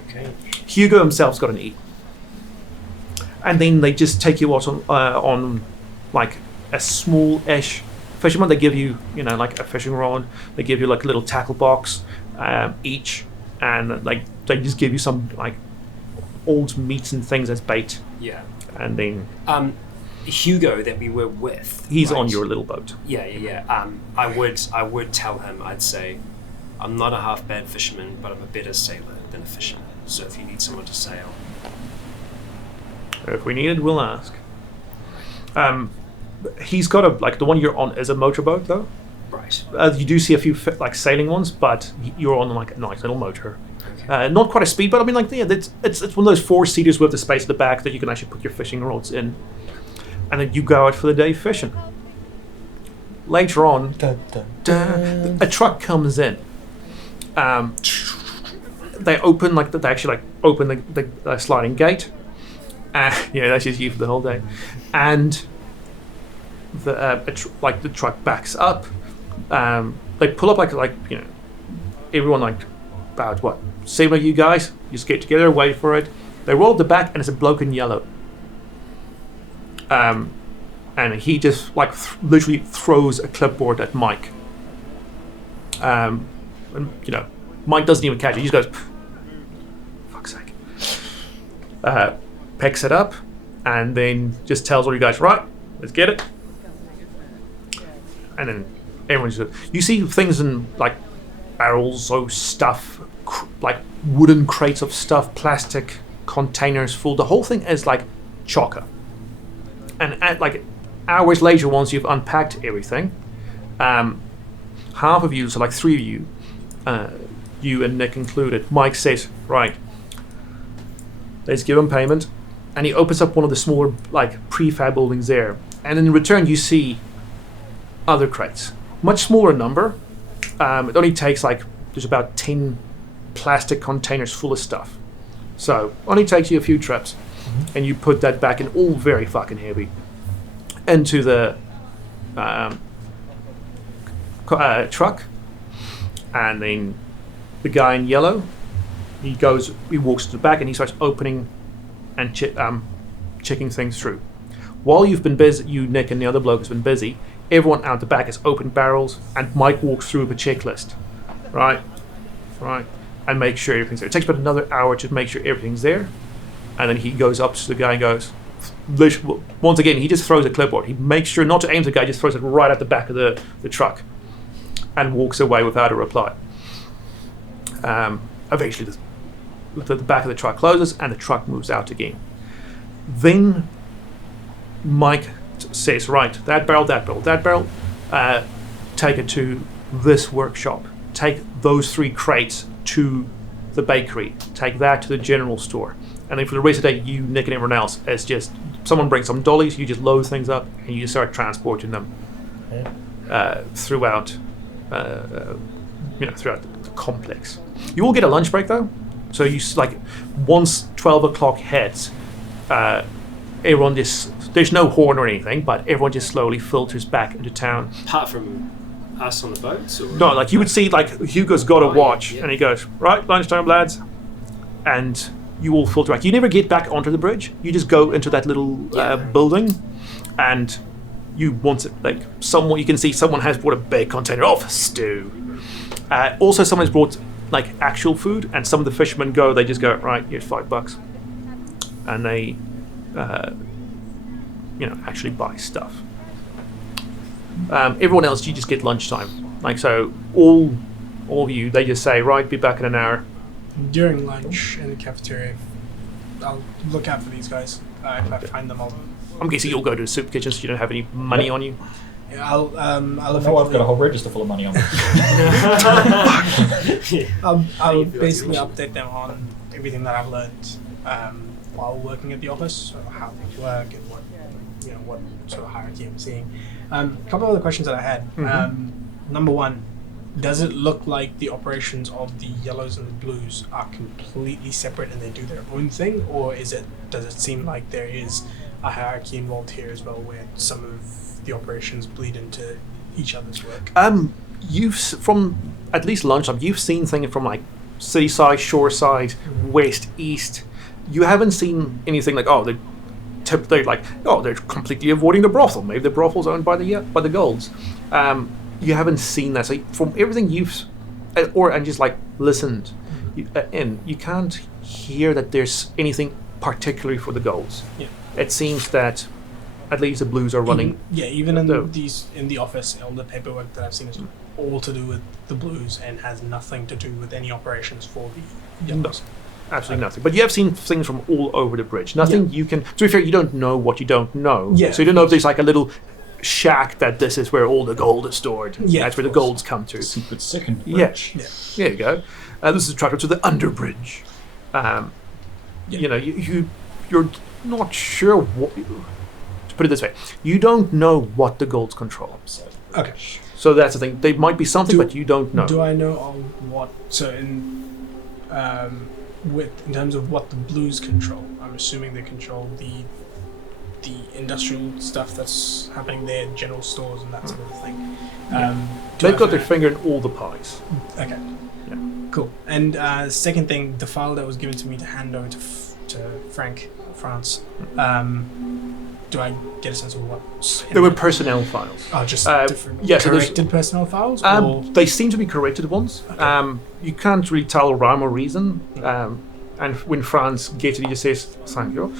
Okay. Hugo himself's got an E. And then they just take you out on like a small-ish fisherman. They give you, like a fishing rod. They give you like a little tackle box each, and like they just give you some like old meats and things as bait. Yeah. And then Hugo that we were with. He's on your little boat. Yeah. I would tell him. I'd say, I'm not a half bad fisherman, but I'm a better sailor than a fisherman. So if you need someone to sail, If we need it, we'll ask. He's got a the one you're on is a motorboat though. Right. You do see a few sailing ones, but you're on a nice little motor. Not quite a speedboat. I mean, it's one of those 4-seaters with the space at the back that you can actually put your fishing rods in, and then you go out for the day fishing. Later on, a truck comes in. They open they actually open the sliding gate. That's just you for the whole day, and the truck backs up. They pull up everyone about what? Same like you guys. You just get together, wait for it. They roll up the back, and it's a bloke in yellow. And he just literally throws a clipboard at Mike. And Mike doesn't even catch it. He just goes, "Fuck's sake." Picks it up, and then just tells all you guys, "Right, let's get it." And then everyone's just, you see things in barrels of stuff, wooden crates of stuff, plastic containers full. The whole thing is chocker. And at hours later, once you've unpacked everything, half of you, so 3 of you, you and Nick included, Mike says, "Right, let's give him payment." And he opens up one of the smaller prefab buildings there. And in return, you see other crates. Much smaller number. It only takes there's about 10 plastic containers full of stuff. So only takes you a few trips. And you put that back in, all very fucking heavy, into the truck. And then the guy in yellow, he walks to the back and he starts opening and checking things through. While you've been busy, you, Nick, and the other bloke has been busy, everyone out the back has opened barrels, and Mike walks through the checklist. Right, and make sure everything's there. It takes about another hour to make sure everything's there, and then he goes up to the guy and goes, once again, he just throws a clipboard. He makes sure not to aim at the guy, just throws it right at the back of the truck, and walks away without a reply. Eventually, the back of the truck closes, and the truck moves out again. Then Mike says, "Right, that barrel, take it to this workshop. Take those 3 crates to the bakery. Take that to the general store. And then for the rest of the day, you, Nick, and everyone else, it's just someone brings some dollies, you just load things up, and you just start transporting them throughout the complex. You all get a lunch break though, so you once 12 o'clock hits, everyone just, there's no horn or anything, but everyone just slowly filters back into town. Apart from us on the boats? Or? No, you would see Hugo's got a watch, and he goes, "Right, lunchtime, lads," and you all filter back. You never get back onto the bridge. You just go into that little building, and you want it someone. You can see someone has brought a big container of stew. Also, someone's brought actual food, and some of the fishermen go. They just go, "Right, here's $5," and they, actually buy stuff. Everyone else, you just get lunchtime. So all of you, they just say, "Right, be back in an hour." During lunch in the cafeteria, I'll look out for these guys. If I find them, I'm guessing you'll go to the soup kitchen, so you don't have any money on you. Yeah, I'll I've got a whole register full of money on me. I'll basically update them on everything that I've learned while working at the office, so how things work and what sort of hierarchy I'm seeing. A couple of other questions that I had. Number one, does it look like the operations of the yellows and the blues are completely separate and they do their own thing, or does it seem like there is a hierarchy involved here as well, where some of the operations bleed into each other's work? From at least lunchtime, you've seen things from city side, shore side, west, east. You haven't seen anything they're completely avoiding the brothel. Maybe the brothel's owned by the Golds. You haven't seen that. So from everything you've listened in, you can't hear that there's anything particularly for the Golds. Yeah. It seems that at least the blues are running. Even in the office, all the paperwork that I've seen is all to do with the blues and has nothing to do with any operations for the yellows. Absolutely nothing. But you have seen things from all over the bridge. Nothing you can... To be fair, you don't know what you don't know. Yeah. So you don't know if there's like a little shack that this is where all the gold is stored. Yeah, That's where the of course. golds come to. Secret second Yeah. bridge. There you go. This is a tractor to the underbridge. You know, you're not sure what... To put it this way, you don't know what the golds control. Okay. So that's the thing. They might be something, but you don't know. Do I know of what? So in terms of what the blues control, I'm assuming they control the industrial stuff that's happening there, general stores and that sort of thing. They've got their finger in all the pies. Okay. Yeah. Cool. And second thing, the file that was given to me to hand over to France. Do I get a sense of what? There were personnel files. Oh, just different so corrected personnel files? Or? They seem to be corrected ones. Okay. You can't really tell rhyme or reason. And when Franz gets it, he just says, "Thank you.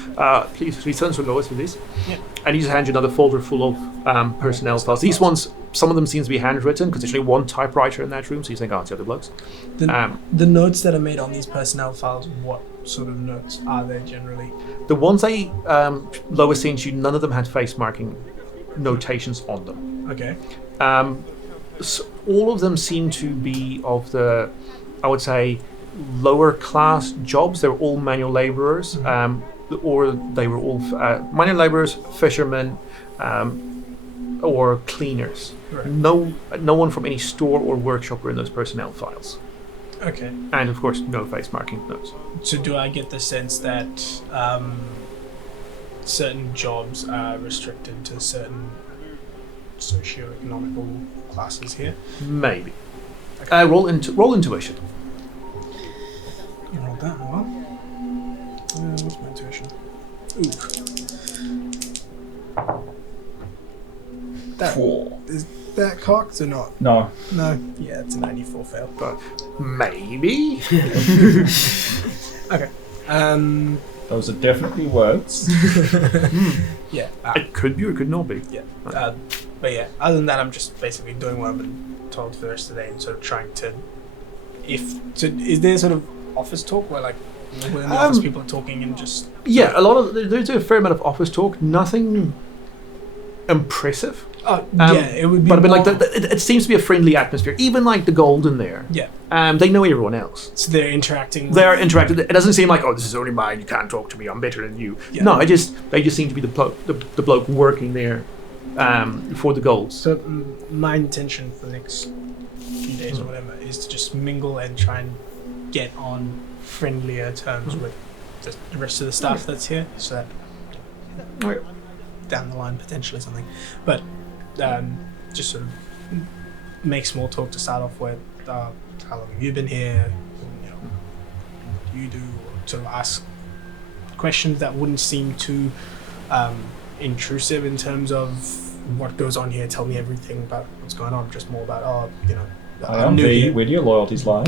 Please return to Lois with this." Yeah. And he just hands you another folder full of personnel files. These ones, some of them seems to be handwritten because there's only one typewriter in that room, so you think, "Oh, it's the other blokes." The notes that are made on these personnel files, what sort of notes are they generally? The ones Lois sent you, none of them had face marking notations on them. Okay. So all of them seem to be of the, I would say, lower class jobs. They were all manual laborers, or they were all manual laborers, fishermen, or cleaners. Right. No one from any store or workshop were in those personnel files. Okay. And of course, no face marking notes. So do I get the sense that certain jobs are restricted to certain socio-economical classes here? Maybe. Roll intuition. You rolled that well. What's my intuition? Ooh. Is that cocked or not? No. No. Yeah, it's a 94 fail. But maybe. Okay. Those are definitely words. Yeah. It could be or it could not be. Yeah. But yeah, other than that, I'm just basically doing what I've been told for the rest of the day and sort of trying to... is there sort of office talk where, like, when the office people are talking and just... Yeah, there's a fair amount of office talk. Nothing impressive. Oh, yeah, it would be But more... it seems to be a friendly atmosphere. Even like the gold in there. Yeah. They know everyone else. So they're interacting with... They're interacting. It doesn't seem like, oh, this is only mine, you can't talk to me, I'm better than you. Yeah. No, they just seem to be the bloke working there for the golds. So my intention for the next few days or whatever is to just mingle and try and get on friendlier terms with the rest of the staff that's here, so that down the line potentially something. But just sort of make small talk to start off with. How long have you been here? You know, what do you do? Or sort of ask questions that wouldn't seem too intrusive in terms of what goes on here. Tell me everything about what's going on. Just more about I'm new here. Where do your loyalties lie?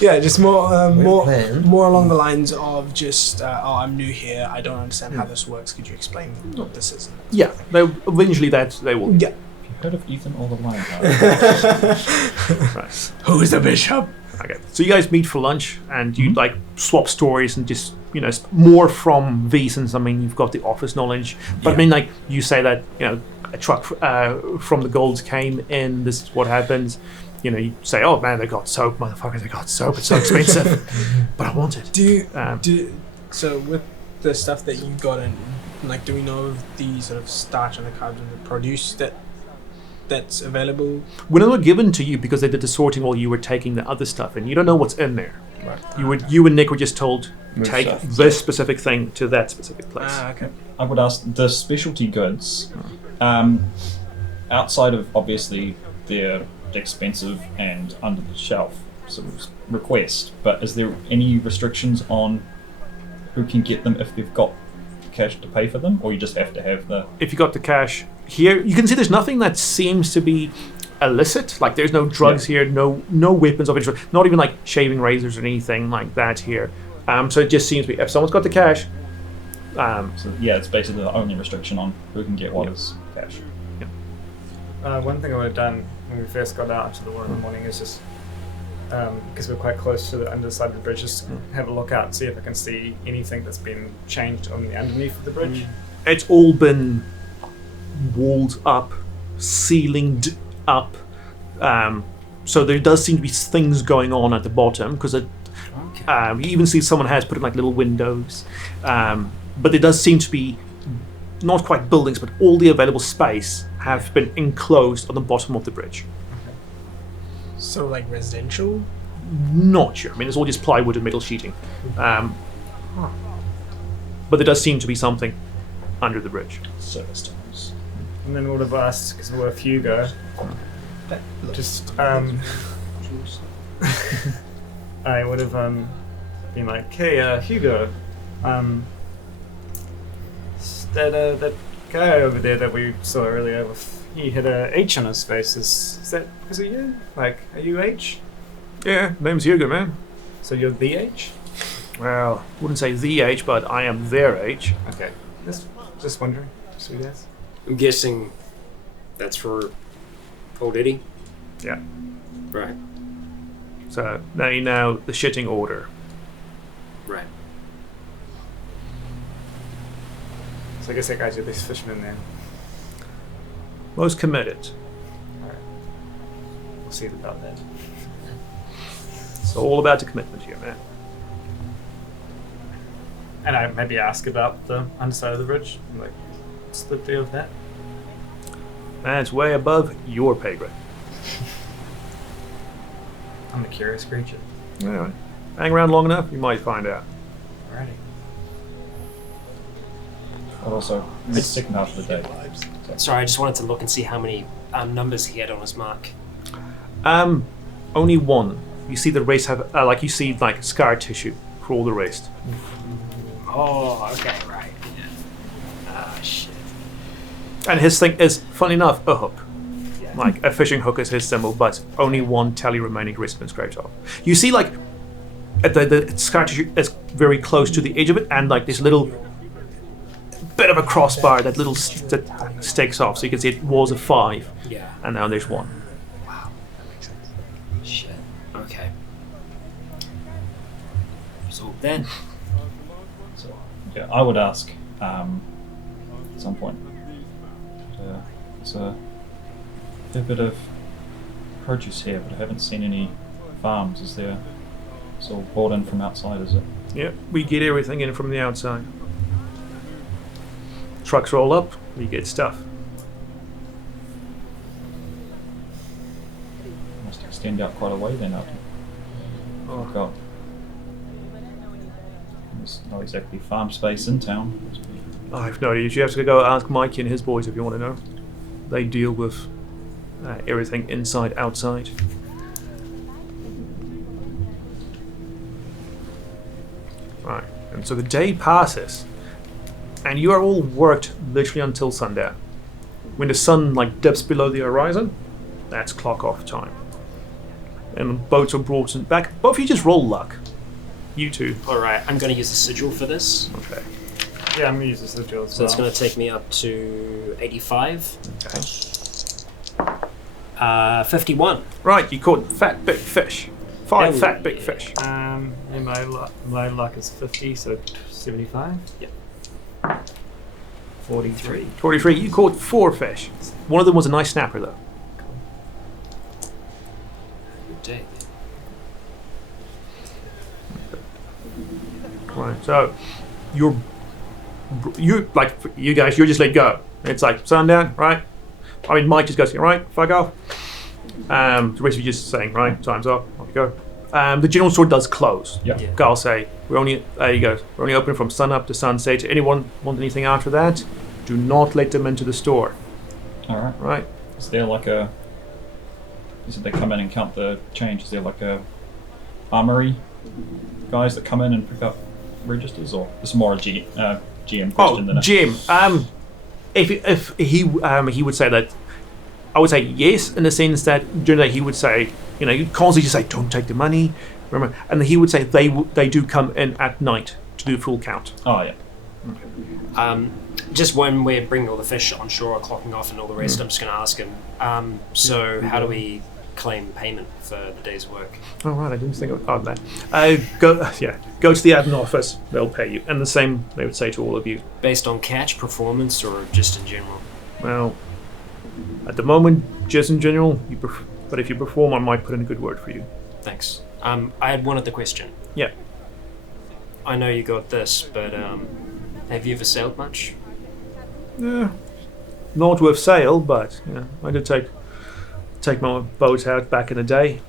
Yeah, just more plan. along the lines of just I'm new here. I don't understand how this works. Could you explain what this is? Yeah, eventually they will. Yeah. Heard of Ethan all the line? Right. Who is the bishop? Okay. So you guys meet for lunch and you like swap stories and just more from V, since I mean you've got the office knowledge. But I mean like you say that a truck from the golds came in. This is what happens. You say, oh man, they got soap, motherfuckers. They got soap. It's so expensive, but I want it. So with the stuff that you got in, like, do we know of the sort of starch and the carbs and the produce that's available? When they were given to you because they did the sorting while you were taking the other stuff in, you don't know what's in there. Right. You and Nick were just told Move take stuff. this specific thing to that specific place. Okay. I would ask the specialty goods, outside of obviously their expensive and under the shelf sort of request, but is there any restrictions on who can get them if they've got cash to pay for them, or you just have to have the... If you got the cash here, you can see there's nothing that seems to be illicit. Like there's no drugs here, no weapons of interest, not even like shaving razors or anything like that here. So it just seems to be if someone's got the cash. So yeah, it's basically the only restriction on who can get what is cash. One thing I would have done when we first got out to the war in the morning is just because we're quite close to the underside of the bridge, just have a look out, see if I can see anything that's been changed on the underneath of the bridge. It's all been walled up, ceilinged up. So there does seem to be things going on at the bottom, because you even see someone has put in like little windows. But there does seem to be not quite buildings, but all the available space have been enclosed on the bottom of the bridge. So like residential? Not sure. I mean, it's all just plywood and metal sheeting. But there does seem to be something under the bridge. Service tunnels. And then would have asked, because we're a Hugo, just I would have been like, hey, Hugo, that guy over there that we saw earlier, he had a H on his face. Is that because of you? Like, are you H? Yeah, name's Hugo, man. So you're the H? Well, wouldn't say the H, but I am their H. Okay. Just wondering. Sweet ass. I'm guessing that's for old Eddie? Yeah. Right. So now you know the shitting order. Right. So I guess that guy's your best fisherman then. Most committed. Alright. We'll see about that. It's all about the commitment here, man. And I maybe ask about the underside of the bridge. I'm like, what's the deal with that? That's way above your pay grade. I'm a curious creature. Anyway, hang around long enough, you might find out. Alrighty. But also, the second half of the day. Sorry, I just wanted to look and see how many numbers he had on his mark. Only one. You see the rest have, you see like scar tissue for all the rest. Oh, okay, right. Yeah. Ah, shit. And his thing is, funny enough, a hook. Like a fishing hook is his symbol, but only one tally remaining wrist been scraped off. You see, like the scar tissue is very close to the edge of it, and like this little bit of a crossbar that stakes off, so you can see it was a 5. Yeah. And now there's 1. Wow. That makes sense. Shit. Okay. So then. So, yeah, I would ask at some point. There's a fair bit of produce here, but I haven't seen any farms. Is there? It's all brought in from outside, is it? Yeah, we get everything in from the outside. Trucks roll up, we get stuff. Must extend out quite a way then up. Oh god. There's not exactly farm space in town. I've no idea. You have to go ask Mikey and his boys if you want to know. They deal with everything inside, outside. Right, and so the day passes, and you are all worked literally until sundown. When the sun dips below the horizon, that's clock off time. And boats are brought back. Both of you just roll luck. You two. Alright, I'm going to use the sigil for this. Okay. Yeah, I'm gonna use this sigil as So well. it's going to take me up to 85. Okay. 51. Right, you caught fat big fish. 5 Oh, fat big yeah. fish. And my luck is 50, so 75. Yep. 43. 43. You caught 4 fish. One of them was a nice snapper, though. Good day. Right. So, you guys, you're just let go. It's like sundown, right? I mean, Mike just goes, right, fuck off. The rest of you just saying, right, time's up, off you go. The general store does close. Yeah. Yeah. Guy will say, we're only open from sun up to sunset. Anyone want anything after that? Do not let them into the store. Alright. Right? Is there like a... You said they come in and count the change. Is there like a armory guys that come in and pick up registers? Or this is more a GM question than a... Jim. If he would say that, I would say yes, in the sense that generally he would say, you constantly just say, don't take the money, remember, and he would say they do come in at night to do full count. Oh, yeah. Just when we're bringing all the fish on shore, clocking off and all the rest, I'm just going to ask him, so how do we claim payment for the day's work. Oh, right, I didn't think of that. Go to the admin office, they'll pay you. And the same they would say to all of you. Based on catch, performance, or just in general? Well, at the moment, just in general, but if you perform, I might put in a good word for you. Thanks. I had one other question. Yeah. I know you got this, but have you ever sailed much? Yeah. Not with sail, but I did take my boat out back in the day.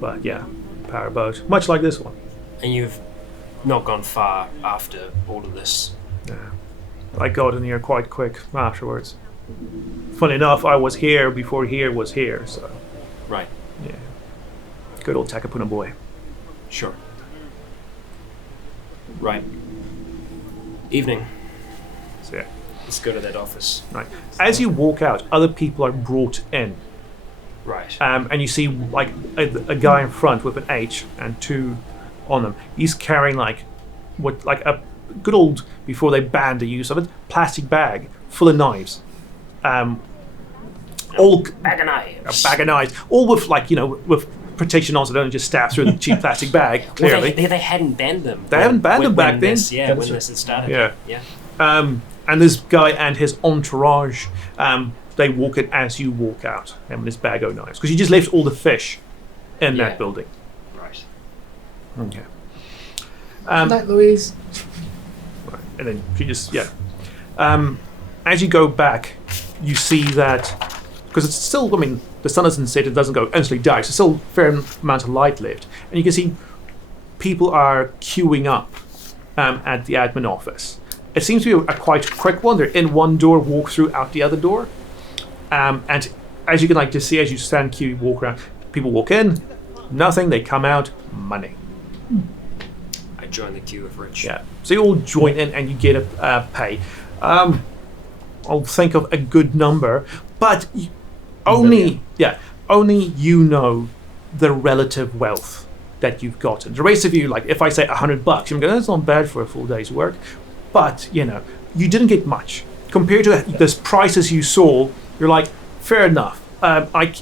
But yeah, power boat, much like this one. And you've not gone far after all of this? Yeah. I got in here quite quick afterwards. Funny enough, I was here before here was here, so... Right. Yeah. Good old Takapuna boy. Sure. Right. Evening. So yeah. Let's go to that office. Right. As you walk out, other people are brought in. Right. And you see like a guy in front with an H and 2 on them. He's carrying like a good old, before they banned the use of it, plastic bag full of knives. All Bag of knives. a bag of knives, all with with protection on, so they don't just stab through the cheap plastic bag. Clearly, Well, they hadn't banned them. They haven't banned them back then. When this had started. Yeah. Yeah. And this guy and his entourage, they walk in as you walk out, and with his bag of knives, because you just left all the fish in Yeah. that building. Right. Okay. Night, Louise. Right. And then she just as you go back, you see that because it's still, the sun hasn't set, it doesn't go instantly dark, so still a fair amount of light left, and you can see people are queuing up at the admin office. It seems to be a quite quick one. They're in one door, walk through out the other door, and as you can just see as you stand queue, walk around, people walk in, nothing, they come out, money. I joined the queue of rich. Yeah. So you all join in and you get a pay. I'll think of a good number, but only you know the relative wealth that you've gotten. The rest of you, like if I say $100, you're going, that's not bad for a full day's work, but you didn't get much compared to this prices you saw. You're like, fair enough.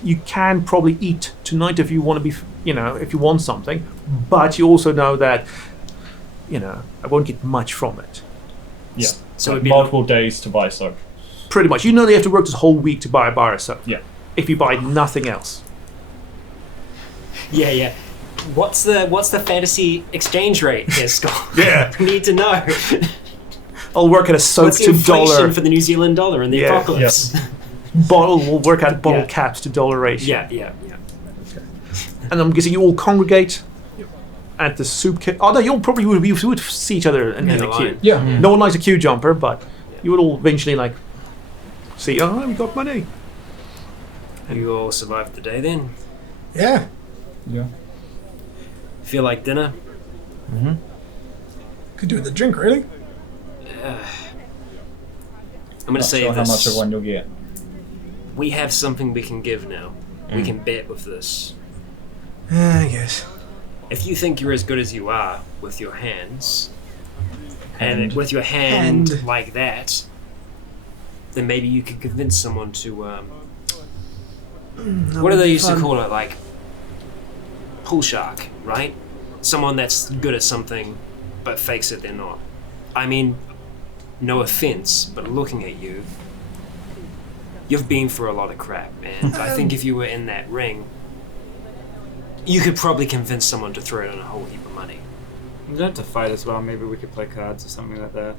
You can probably eat tonight if you want to be, if you want something, but you also know that, I won't get much from it. Yeah. So Like it'd be multiple days to buy soap. Pretty much. They have to work this whole week to buy a bar of soap. Yeah. If you buy nothing else. Yeah. What's the fantasy exchange rate here, Scott? Yeah. We need to know. I'll work at a soap What's the to inflation dollar. for the New Zealand dollar in the Yeah. apocalypse? We'll work out bottle Yeah. caps to dollar ratio. Yeah. And I'm guessing you all congregate at the soup kit. Oh no, you would see each other in the the queue. line. Yeah. No one likes a queue jumper, but you would all eventually see, we got money. You all survived the day then? Yeah. Yeah. Feel like dinner? Could do with the drink, really. I'm going to Not say sure how this. much of one you'll get. We have something we can give now. We can bet with this. I guess. If you think you're as good as you are with your hands, and with your Hand. hand like that, then maybe you could convince someone to, what do they used to call it? Like, pool shark, right? Someone that's good at something, but fakes it they're not. I mean, no offense, but looking at you, you've been through a lot of crap, and I think if you were in that ring, you could probably convince someone to throw in a whole heap of money. We don't have to fight as well. Maybe we could play cards or something like that.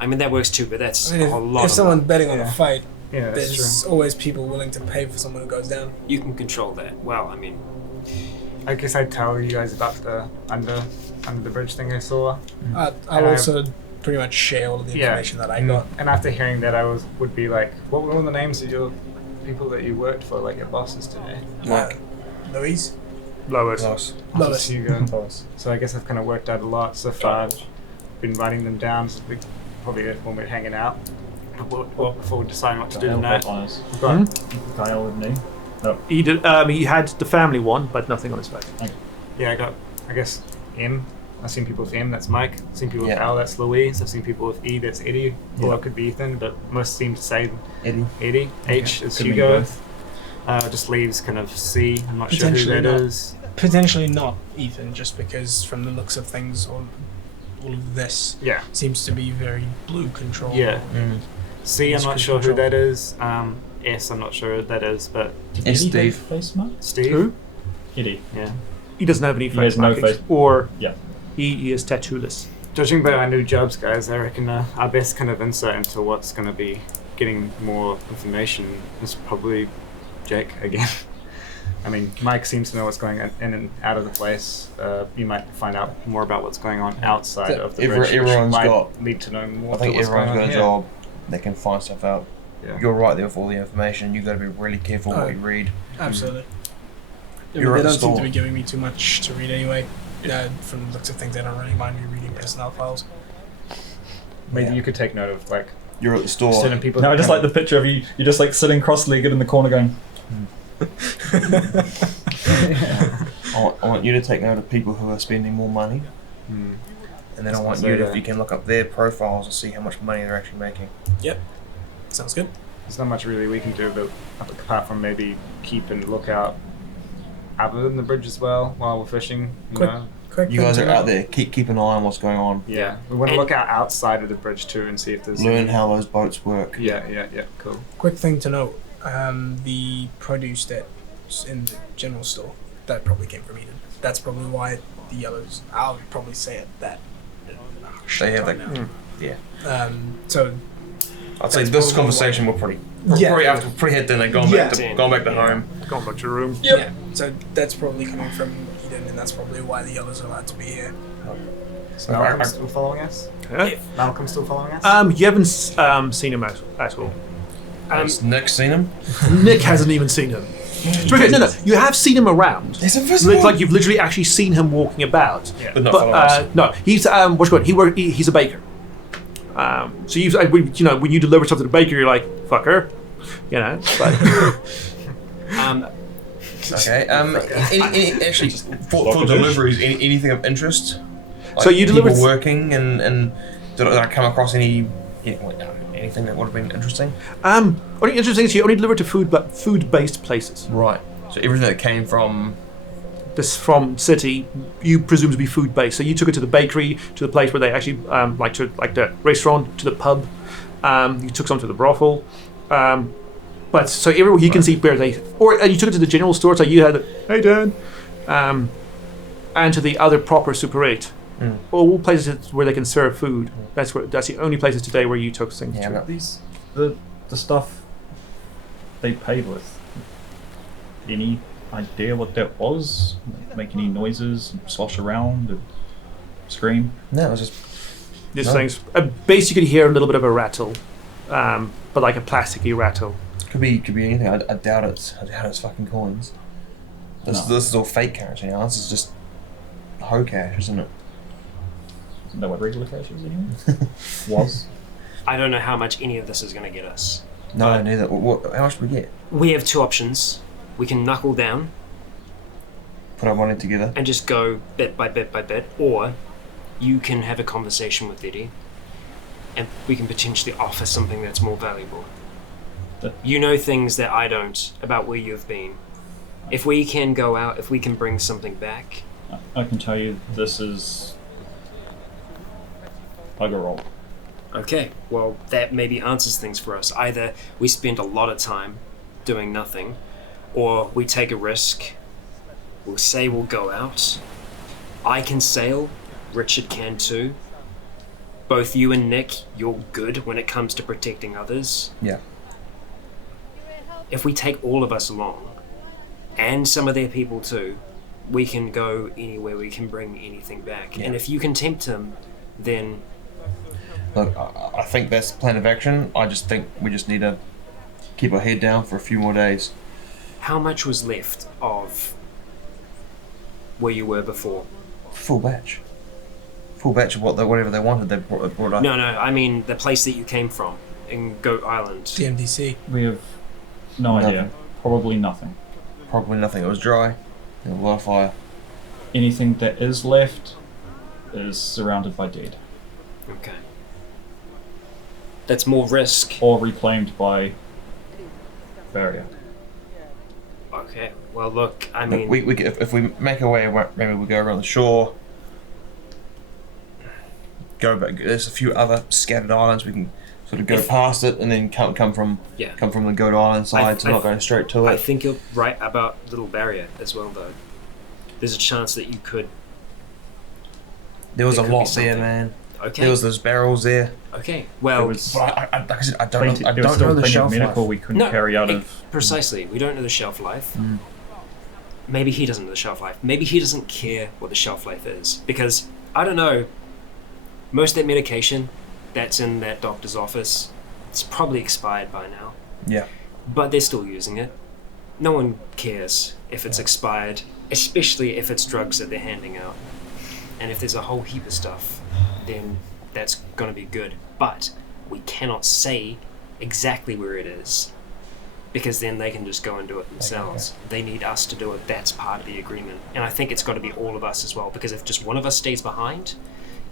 I mean, that works too, but that's I mean, a lot if of someone's money. betting on Yeah. a fight, Yeah, that's there's always people willing to pay for someone who goes down. You can control that. Well, I mean, true. I guess I'd tell you guys about the under the bridge thing I saw. I'll And also pretty much share all of the information that I got. And after hearing that, I would be like, what were all the names of your people that you worked for, like your bosses today? Louise? Lois. Loss. Lois. Hugo. So I guess I've kind of worked out a lot so far. I've been writing them down. So we probably when we're hanging out, before we decide what to do tonight. We've got Kyle with me. He did. He had the family one, but nothing on his face. Yeah, I got, I guess, M. I've seen people with M, that's Mike. I've seen people with Yeah. L, that's Louise. I've seen people with E, that's Eddie. Or it could be Ethan, but most seem to say Eddie. Eddie. H is Could be Hugo. both. Just leaves kind of C. I'm not sure who Potentially that not. is. Potentially not Ethan, just because from the looks of things, all of this Yeah. seems to be very blue control. Yeah. Mm. C, I'm It's not cruise sure who control. that is. S, I'm not sure who that is, but Did It's Eddie Steve. have face mark? Steve. Who? Eddie. Yeah. He doesn't have any He face has no markings, face- or Yeah. he is tattooless. Judging by our new jobs, guys, I reckon our best kind of insight into what's going to be getting more information is probably Jake again. I mean, Mike seems to know what's going on in and out of the place. You might find out more about what's going on outside of the bridge, which Everyone's might got- lead to know more. I think to what's everyone's going got on a here. job. They can find stuff out. Yeah. You're right there with all the information. You've got to be really careful what you read. Absolutely. I mean, You're they at the don't seem to store. be giving me too much to read anyway. From the looks of things, they don't really mind me reading personnel files. Maybe Yeah. you could take note of like You're at the store. certain people. No, I that just come- like the picture of you. You're just like sitting cross-legged in the corner going. I want you to take note of people who are spending more money, Hmm. and then I I was want gonna you say to, if that. you can look up their profiles and see how much money they're actually making. Sounds good. There's not much really we can do apart from maybe keep a lookout other than the bridge as well while we're fishing. You Quick. know? Quick You thing guys to are note. out there. Keep an eye on what's going on. Yeah, we want to And- look out outside of the bridge too and see if there's Learn any- how those boats work. Yeah, cool. Quick thing to note: the produce that's in the general store that probably came from Eden. That's probably why the yellows. I'll probably say it that. They have right like, now. yeah. So I'd say That's this probably conversation will probably Yeah. probably after pretty hit dinner, going Yeah. back to home. Gone back to your room. yeah, so that's probably coming from Eden, and that's probably why the yellows are allowed to be here. Is Malcolm still following us? Huh? Malcolm still following us? You haven't seen him at all. Has Nick seen him? Nick hasn't even seen him. No, you have seen him around. He's invisible. Like you've literally actually seen him walking about. But not But follow us. no, he's what's good. He's a baker. So when you deliver stuff to the baker, you're like fucker, But Okay. Actually, for deliveries, anything of interest? So you people delivered- working and did I come across anything that would have been interesting? only interesting is you only deliver to food-based places. Right. So everything that came from This from city, you presume to be food-based. So you took it to the bakery, to the place where they actually like the restaurant, to the pub. You took some to the brothel. But so everywhere you can see where they, and you took it to the general store. So you had, hey Dan, and to the other proper Super 8. All places where they can serve food. That's the only places today where you took things Yeah, to. no. These the stuff they paid with. Any idea what that was? Make any noises? Slosh around? And scream? No, it was just These No. things. Basically, you could hear a little bit of a rattle, but like a plasticky rattle. could be anything. I doubt it's fucking coins. This is all fake currency now. This is just hoe cash, isn't it? Isn't that what regular cash is anyway? Was? I don't know how much any of this is going to get us. No, neither. How much do we get? We have two options. We can knuckle down Put our money together. and just go bit by bit by bit, or you can have a conversation with Eddie and we can potentially offer something that's more valuable. You know things that I don't about where you've been. If we can go out, if we can bring something back, I can tell you this is bugger roll. okay, well, that maybe answers things for us. Either we spend a lot of time doing nothing, or we take a risk. We'll say we'll go out. I can sail. Richard can too. Both you and Nick, you're good when it comes to protecting others. Yeah. If we take all of us along, and some of their people too, we can go anywhere, we can bring anything back. Yeah. And if you can tempt him, then Look, I think that's the plan of action. I just think we just need to keep our head down for a few more days. how much was left of where you were before? Full batch. Full batch of whatever they wanted. They brought up. No, I mean the place that you came from in Goat Island. DMDC. We have no Nothing. idea. Probably nothing. Probably nothing. It was dry. There was a lot of fire. Anything that is left is surrounded by dead. Okay. That's more risk. Or reclaimed by barrier. Okay. Well, look, I mean, If we make our way, maybe we go around the shore. Go back. There's a few other scattered islands we can sort of go past it, and then come from the Goat Island side, so not going straight to it. I think you're right about Little Barrier as well, though. There's a chance that you could. There was a There could be lot there, something. man. Okay. There was those barrels there. Okay. Well, There was But like I said, I don't plenty, know. I there was don't still know the plenty of shelf medical life. we couldn't No, carry out of. precisely. We don't know the shelf life. Mm. Maybe he doesn't know the shelf life. Maybe he doesn't care what the shelf life is. Because, I don't know, most of that medication that's in that doctor's office, it's probably expired by now. Yeah. But they're still using it. No one cares if it's expired, especially if it's drugs that they're handing out. And if there's a whole heap of stuff, then that's going to be good. But we cannot say exactly where it is, because then they can just go and do it themselves. They need us to do it. That's part of the agreement. And I think it's got to be all of us as well, because if just one of us stays behind,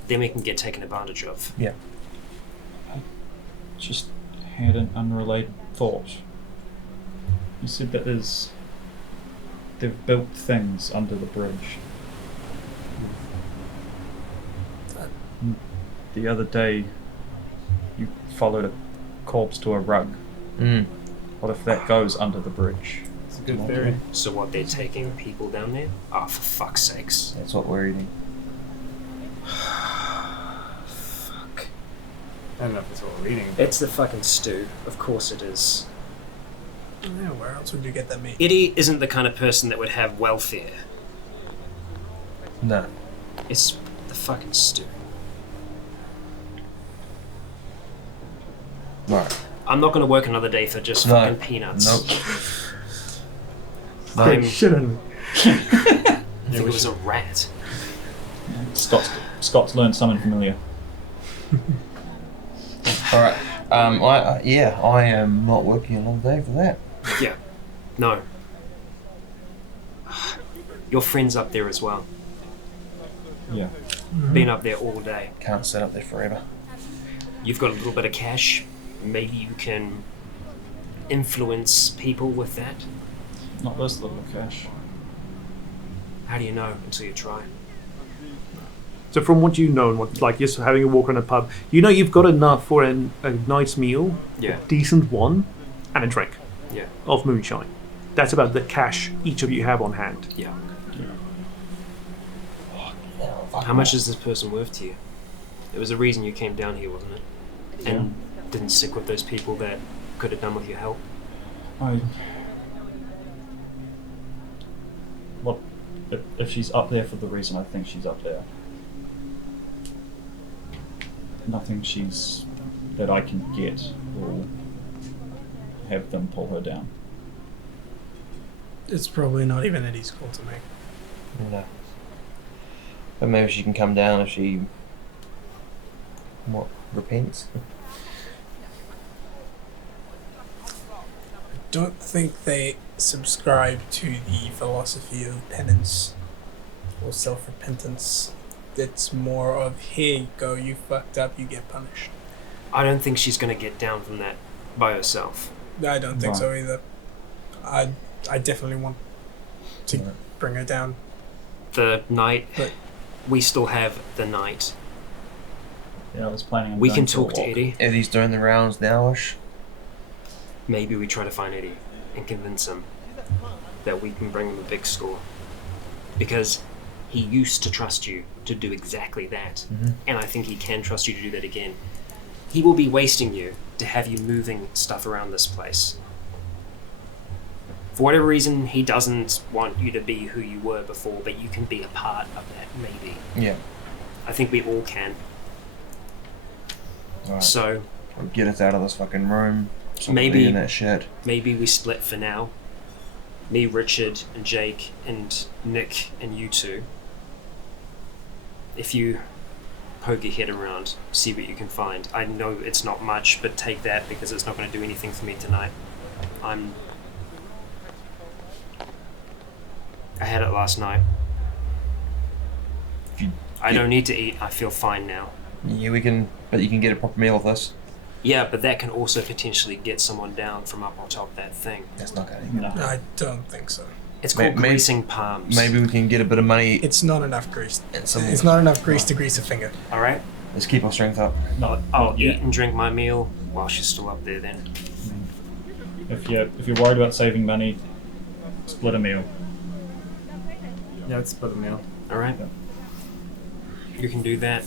then we can get taken advantage of. Yeah. Just had an unrelated thought. You said that they've built things under the bridge. The other day, you followed a corpse to a rug. Mm. What if that goes under the bridge? It's a good theory. So what, they're taking people down there? Oh, for fuck's sakes. That's what we're eating. Fuck. I don't know if it's what we're reading. It's the fucking stew. Of course it is. Yeah, where else would you get that meat? Eddie isn't the kind of person that would have welfare. No. It's the fucking stew. Right. I'm not going to work another day for just No. fucking peanuts. Nope. I'm- Shit on me. I think it was a rat. Scott's learned something familiar. All right. I am not working a long day for that. Yeah. No. Your friend's up there as well. Yeah. Been up there all day. Can't sit up there forever. You've got a little bit of cash. Maybe you can influence people with that. Not this little cash. How do you know until you try? So from what you know, and what like just having a walk around a pub, you know you've got enough for a nice meal, Yeah. a decent one, and a drink Yeah. of moonshine. That's about the cash each of you have on hand. Yeah. How much is this person worth to you? There was a reason you came down here, wasn't it? And didn't stick with those people that could have done with your help. Look, if she's up there for the reason I think she's up there, nothing that I can get will have them pull her down. It's probably not even Eddie's call to make. No. But maybe she can come down if she repents. I don't think they subscribe to the philosophy of penance or self-repentance. It's more of, here you go, you fucked up, you get punished. I don't think she's going to get down from that by herself. I don't think Right. so either. I definitely want to Right. bring her down. The night, But- we still have the night. Yeah, I was planning on We going can for a talk to walk. Eddie. Eddie's doing the rounds now-ish. Maybe we try to find Eddie and convince him that we can bring him a big score. Because he used to trust you to do exactly that. Mhm. And I think he can trust you to do that again. He will be wasting you to have you moving stuff around this place. For whatever reason, he doesn't want you to be who you were before, but you can be a part of that, maybe. Yeah. I think we all can. Right. So Get us out of this fucking room. Stop Maybe- eating that shit. maybe we split for now. Me, Richard, and Jake, and Nick, and you two. If you poke your head around, see what you can find. I know it's not much, but take that because it's not going to do anything for me tonight. I had it last night. I don't need to eat. I feel fine now. Yeah, we can. But you can get a proper meal with us. Yeah, but that can also potentially get someone down from up on top of that thing. That's not going to. No. I don't think so. It's called Maybe- greasing palms. Maybe we can get a bit of money It's not enough grease. and some. It's not enough grease to grease a finger. All right. Let's keep our strength up. I'll Yeah. eat and drink my meal while she's still up there. Then. If you're worried about saving money, split a meal. Yeah, let's split a meal. All right. You can do that.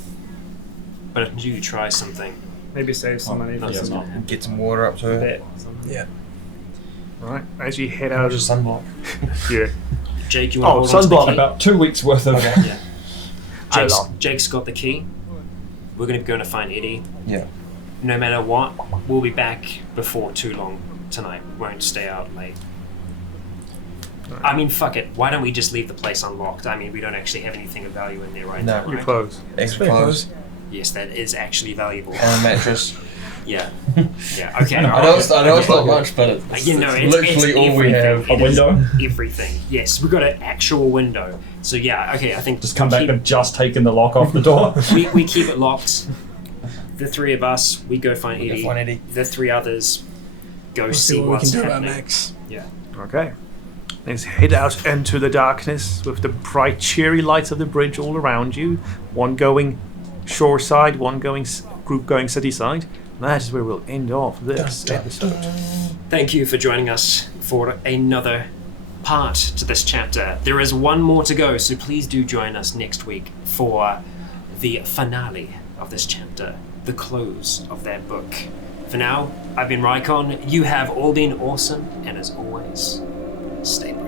But until you try something. Maybe save some money for yeah, some no. Get some water up to her. bet. or something. Yeah. Right, as you head out of Just sunblock. yeah. Jake, you want to hold on to sunblock. the key? About 2 weeks worth of. Yeah. How long? Jake's got the key. We're going to be going to find Eddie. Yeah. No matter what, we'll be back before too long tonight. We won't stay out late. I mean, fuck it. Why don't we just leave the place unlocked? I mean, we don't actually have anything of value in there right No. now. Your Right? clothes. Extra Very clothes Yes, that is actually valuable. and a mattress. Yeah. Yeah, okay. I know it's not much, but it's, You know, it's literally all we have. A It is window? Everything. Yes, we've got an actual window. So yeah, okay, I think Just come back keep- and just taken the lock off the door. we keep it locked. The three of us, we go find We go Eddie. find Eddie. The three others go We'll see see what we what's can do about happening. Max. Yeah. Okay. Let's head out into the darkness with the bright, cheery lights of the bridge all around you. One going shore side, one going group going city side. That is where we'll end off this Dun, dun, episode. dun. Thank you for joining us for another part to this chapter. There is one more to go, so please do join us next week for the finale of this chapter, the close of that book. For now, I've been Rycon, you have all been awesome, and as always, stay blessed.